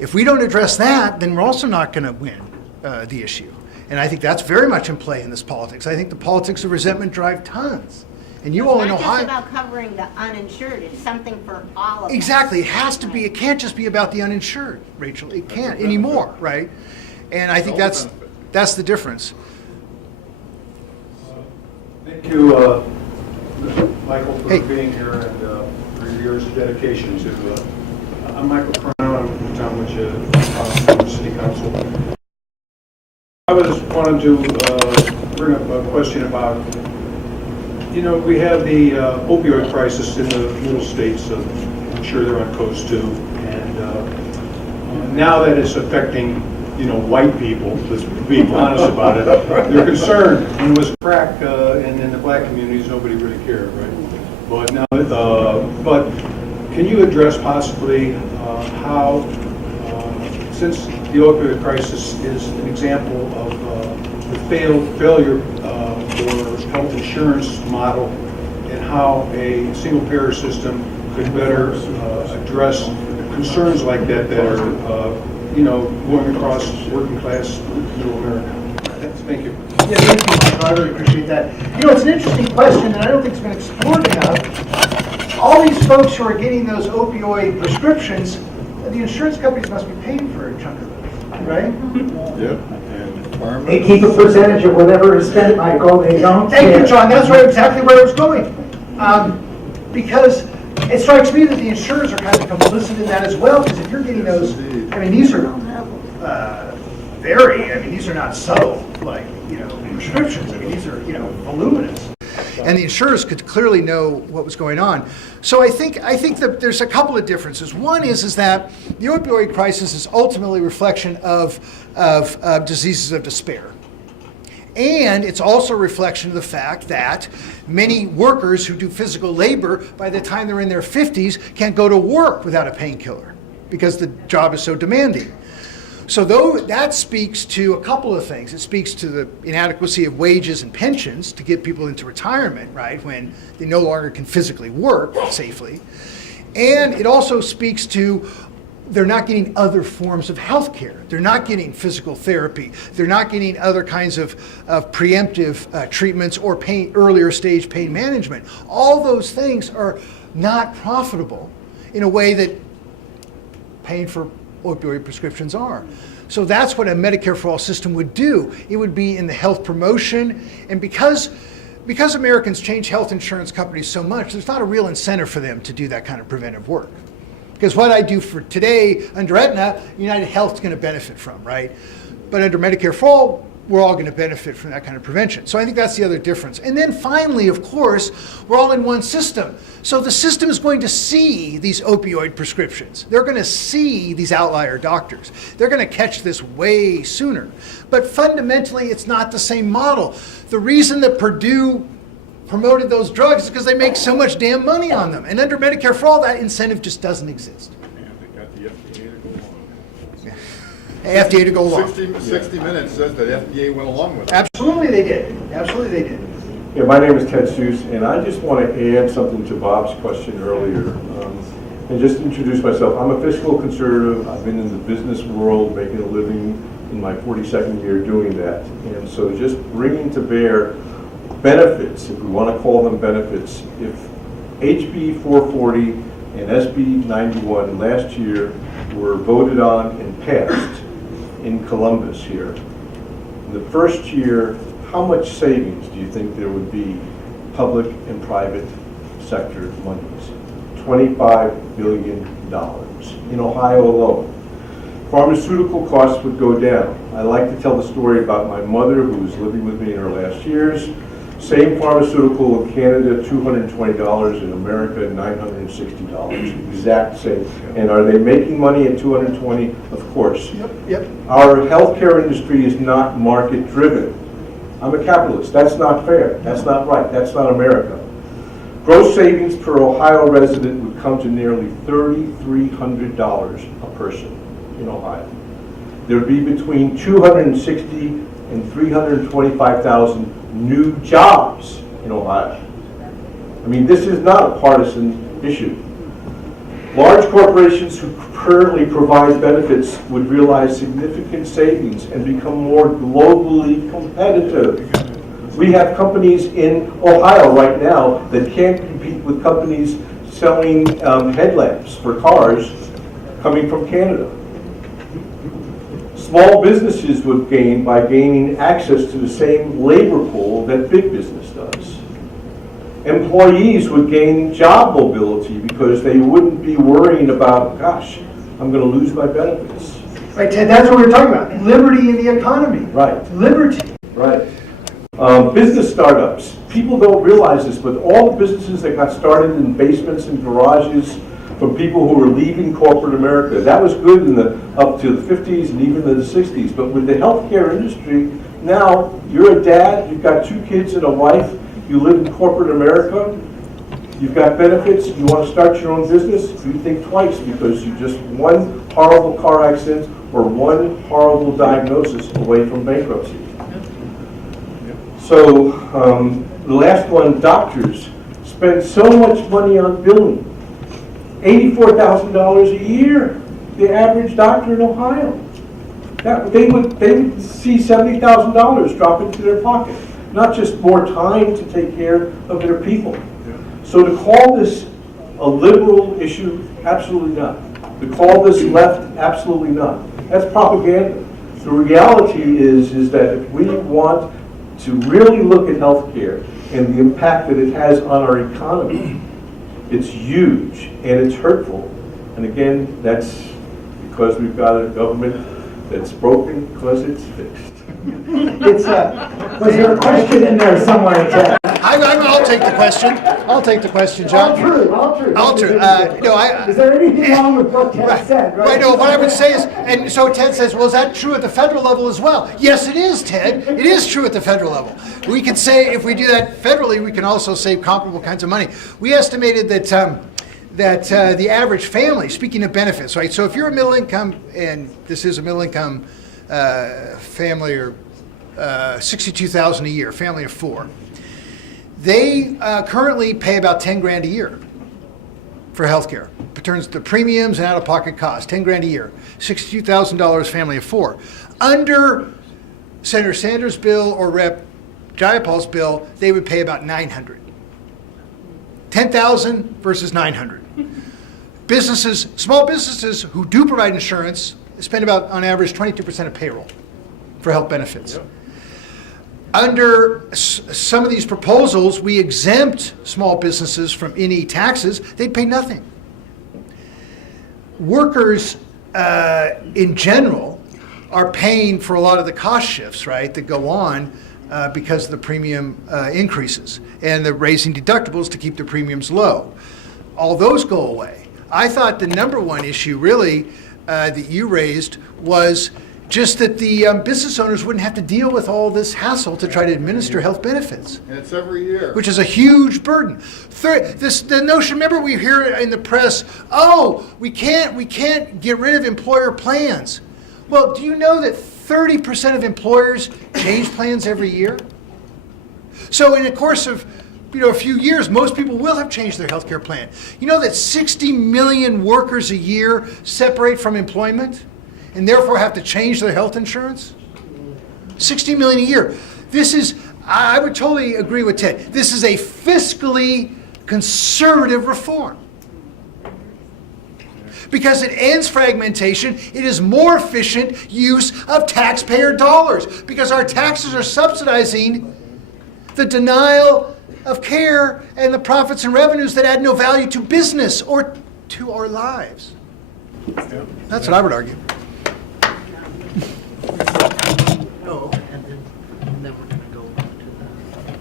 If we don't address that, then we're also not going to win the issue. And I think that's very much in play in this politics. I think the politics of resentment drive tons. And you all know how. It's not just about covering the uninsured. It's something for all of us. Exactly. It has to be. It can't just be about the uninsured, Rachel. It can't anymore, right? And I think that's the difference. Thank you, Michael, for being here and for your years of dedication to. I'm Michael Crown. I'm Tom Witch, City Council. I wanted to bring up a question about. We have the opioid crisis in the middle states. I'm sure they're on coast too, and now that it's affecting, white people. Let's be honest about it. They're concerned. When it was crack, and in the black communities, nobody really cared, right? But now, but can you address possibly how, since the opioid crisis is an example of the failure for health insurance model and how a single payer system could better address concerns like that that are, going across working class middle America. Thank you. Yeah, thank you, Michael. I really appreciate that. It's an interesting question, and I don't think it's been explored enough. All these folks who are getting those opioid prescriptions, the insurance companies must be paying for a chunk of those, right? Yep. They keep a percentage of whatever is spent, Michael, they don't Thank care. you, John. That's right, exactly where I was going. Because it strikes me that the insurers are kind of complicit in that as well, because if you're getting those, these are these are not subtle, like, prescriptions. These are, voluminous. And the insurers could clearly know what was going on. So I think that there's a couple of differences. One is that the opioid crisis is ultimately a reflection of diseases of despair. And it's also a reflection of the fact that many workers who do physical labor, by the time they're in their 50s, can't go to work without a painkiller because the job is so demanding. So that speaks to a couple of things. It speaks to the inadequacy of wages and pensions to get people into retirement, right, when they no longer can physically work safely. And it also speaks to they're not getting other forms of health care. They're not getting physical therapy. They're not getting other kinds of preemptive treatments or earlier stage pain management. All those things are not profitable in a way that paying for opioid prescriptions are. So that's what a Medicare for All system would do. It would be in the health promotion, and because Americans change health insurance companies so much, there's not a real incentive for them to do that kind of preventive work. Because what I do for today under Aetna, United Health's going to benefit from, right? But under Medicare for All, we're all going to benefit from that kind of prevention. So I think that's the other difference. And then finally, of course, we're all in one system. So the system is going to see these opioid prescriptions. They're going to see these outlier doctors. They're going to catch this way sooner. But fundamentally, it's not the same model. The reason that Purdue promoted those drugs is because they make so much damn money on them. And under Medicare for All, that incentive just doesn't exist. FDA to go along. 60 Minutes says that FDA went along with it. Absolutely they did. Absolutely they did. Yeah, my name is Ted Seuss, and I just want to add something to Bob's question earlier, and just introduce myself. I'm a fiscal conservative. I've been in the business world, making a living in my 42nd year doing that. And so just bringing to bear benefits, if we want to call them benefits, if HB 440 and SB 91 last year were voted on and passed in Columbus here, in the first year, how much savings do you think there would be, public and private sector monies? $25 billion in Ohio alone. Pharmaceutical costs would go down. I like to tell the story about my mother who was living with me in her last years. Same pharmaceutical in Canada, $220, in America, $960, exact same. And are they making money at $220? Of course. Yep. Our healthcare industry is not market driven. I'm a capitalist. That's not fair. That's not right. That's not America. Gross savings per Ohio resident would come to nearly $3,300 a person in Ohio. There would be between 260 and 325,000 new jobs in Ohio. I mean, this is not a partisan issue. Large corporations who currently provide benefits would realize significant savings and become more globally competitive. We have companies in Ohio right now that can't compete with companies selling headlamps for cars coming from Canada. Small businesses would gain by gaining access to the same labor pool that big business does. Employees would gain job mobility because they wouldn't be worrying about, gosh, I'm going to lose my benefits. Right, Ted, that's what we're talking about. Liberty in the economy. Right. Liberty. Right. Business startups. People don't realize this, but all the businesses that got started in basements and garages from people who were leaving corporate America, that was good in up to the 50s and even in the 60s. But with the healthcare industry, now you're a dad, you've got 2 kids and a wife, you live in corporate America, you've got benefits, you want to start your own business, you think twice because you just one horrible car accident or one horrible diagnosis away from bankruptcy. So the last one, doctors spend so much money on billing. $84,000 a year, the average doctor in Ohio. They would see $70,000 drop into their pocket. Not just more time to take care of their people. So to call this a liberal issue, absolutely not. To call this left, absolutely not. That's propaganda. The reality is that if we want to really look at healthcare and the impact that it has on our economy, it's huge and it's hurtful. And again, that's because we've got a government that's broken because it's fixed. It's was there a question in there somewhere, Ted? I'll take the question. I'll take the question, John. All true. Is there anything wrong with what Ted said? Right, no, what I would say is, and so Ted says, well, is that true at the federal level as well? Yes, it is, Ted. It is true at the federal level. We can say, if we do that federally, we can also save comparable kinds of money. We estimated that the average family, speaking of benefits, right? So if you're a middle income, and this is a middle income family, or $62,000 a year, family of four, they currently pay about 10 grand a year for health care. In terms of the premiums and out-of-pocket costs, 10 grand a year, $62,000 family of four. Under Senator Sanders' bill or Rep. Jayapal's bill, they would pay about 900. 10,000 versus 900. Businesses, small businesses who do provide insurance spend about, on average, 22% of payroll for health benefits. Yep. Under some of these proposals, we exempt small businesses from any taxes. They'd pay nothing. Workers, in general, are paying for a lot of the cost shifts, right, that go on because of the premium increases and the raising deductibles to keep the premiums low. All those go away. I thought the number one issue, really, that you raised was just that the business owners wouldn't have to deal with all this hassle to try to administer health benefits. And it's every year. Which is a huge burden. The notion, remember we hear in the press, oh, we can't get rid of employer plans. Well, do you know that 30% of employers change plans every year? So in the course of a few years, most people will have changed their health care plan. You know that 60 million workers a year separate from employment and therefore have to change their health insurance? 60 million a year. This is, I would totally agree with Ted, this is a fiscally conservative reform. Because it ends fragmentation, it is more efficient use of taxpayer dollars because our taxes are subsidizing the denial of care and the profits and revenues that add no value to business or to our lives. That's what I would argue. Oh, and then we're going to go on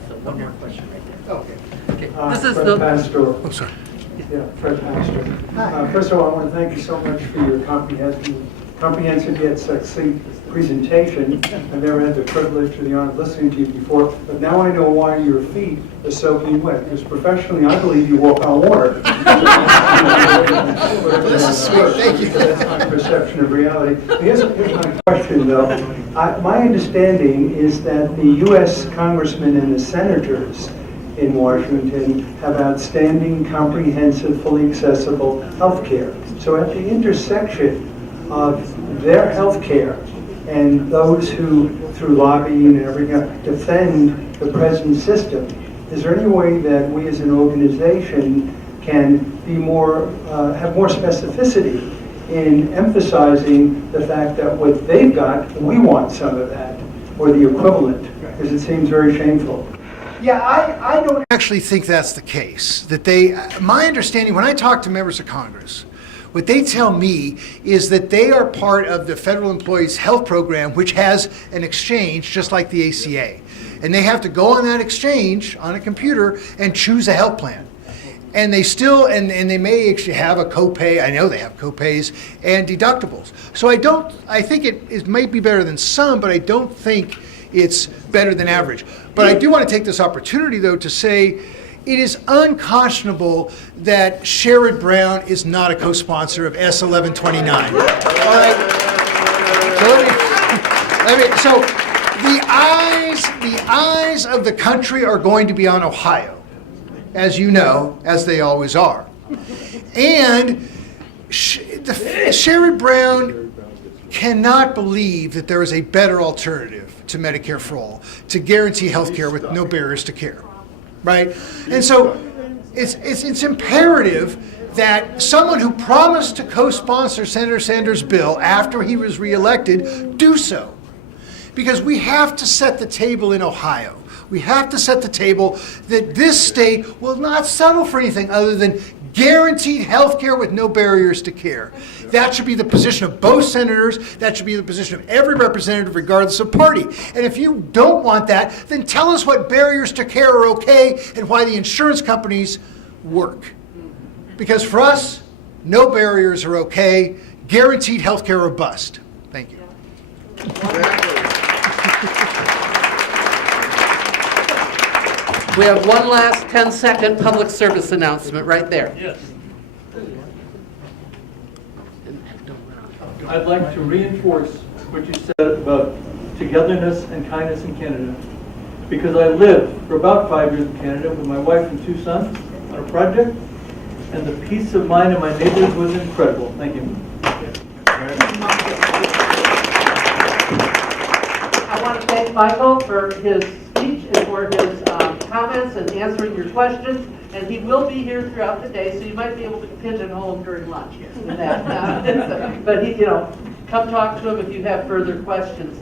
to one more question right there. Okay. This is Fred the... Pastor. Oh, sorry. Yeah, Fred Pastor. First of all, I want to thank you so much for your comprehensive yet succinct presentation. I've never had the privilege or the honor of listening to you before, but now I know why your feet are soaking wet, because professionally I believe you walk on water. This is sweet, thank you. That's my perception of reality. Here's my question, though. My understanding is that the U.S. congressmen and the senators in Washington have outstanding, comprehensive, fully accessible health care. So at the intersection of their health care and those who, through lobbying and everything, defend the present system, is there any way that we as an organization can be more, have more specificity in emphasizing the fact that what they've got, we want some of that, or the equivalent, because it seems very shameful. Yeah, I don't actually think that's the case. That my understanding, when I talk to members of Congress, what they tell me is that they are part of the Federal Employees Health Program, which has an exchange just like the ACA. And they have to go on that exchange on a computer and choose a health plan. And they still, and they may actually have a copay. I know they have copays and deductibles. So I think it might be better than some, but I don't think it's better than average. But I do want to take this opportunity, though, to say it is unconscionable that Sherrod Brown is not a co-sponsor of S 1129. All right. So the eyes of the country are going to be on Ohio, as you know, as they always are. And Sherrod Brown cannot believe that there is a better alternative to Medicare for all, to guarantee health care with no barriers to care, right? And so it's imperative that someone who promised to co-sponsor Senator Sanders' bill after he was reelected do so. Because we have to set the table in Ohio. We have to set the table that this state will not settle for anything other than guaranteed health care with no barriers to care. That should be the position of both senators. That should be the position of every representative regardless of party. And if you don't want that, then tell us what barriers to care are okay and why the insurance companies work. Because for us, no barriers are okay. Guaranteed health care or bust. Thank you. We have one last 10-second public service announcement right there. Yes. I'd like to reinforce what you said about togetherness and kindness in Canada, because I lived for about 5 years in Canada with my wife and 2 sons on a project, and the peace of mind in my neighborhood was incredible. Thank you. I want to thank Michael for his speech and for his comments and answering your questions. And he will be here throughout the day, so you might be able to pigeon home during lunch. And that. But he, come talk to him if you have further questions.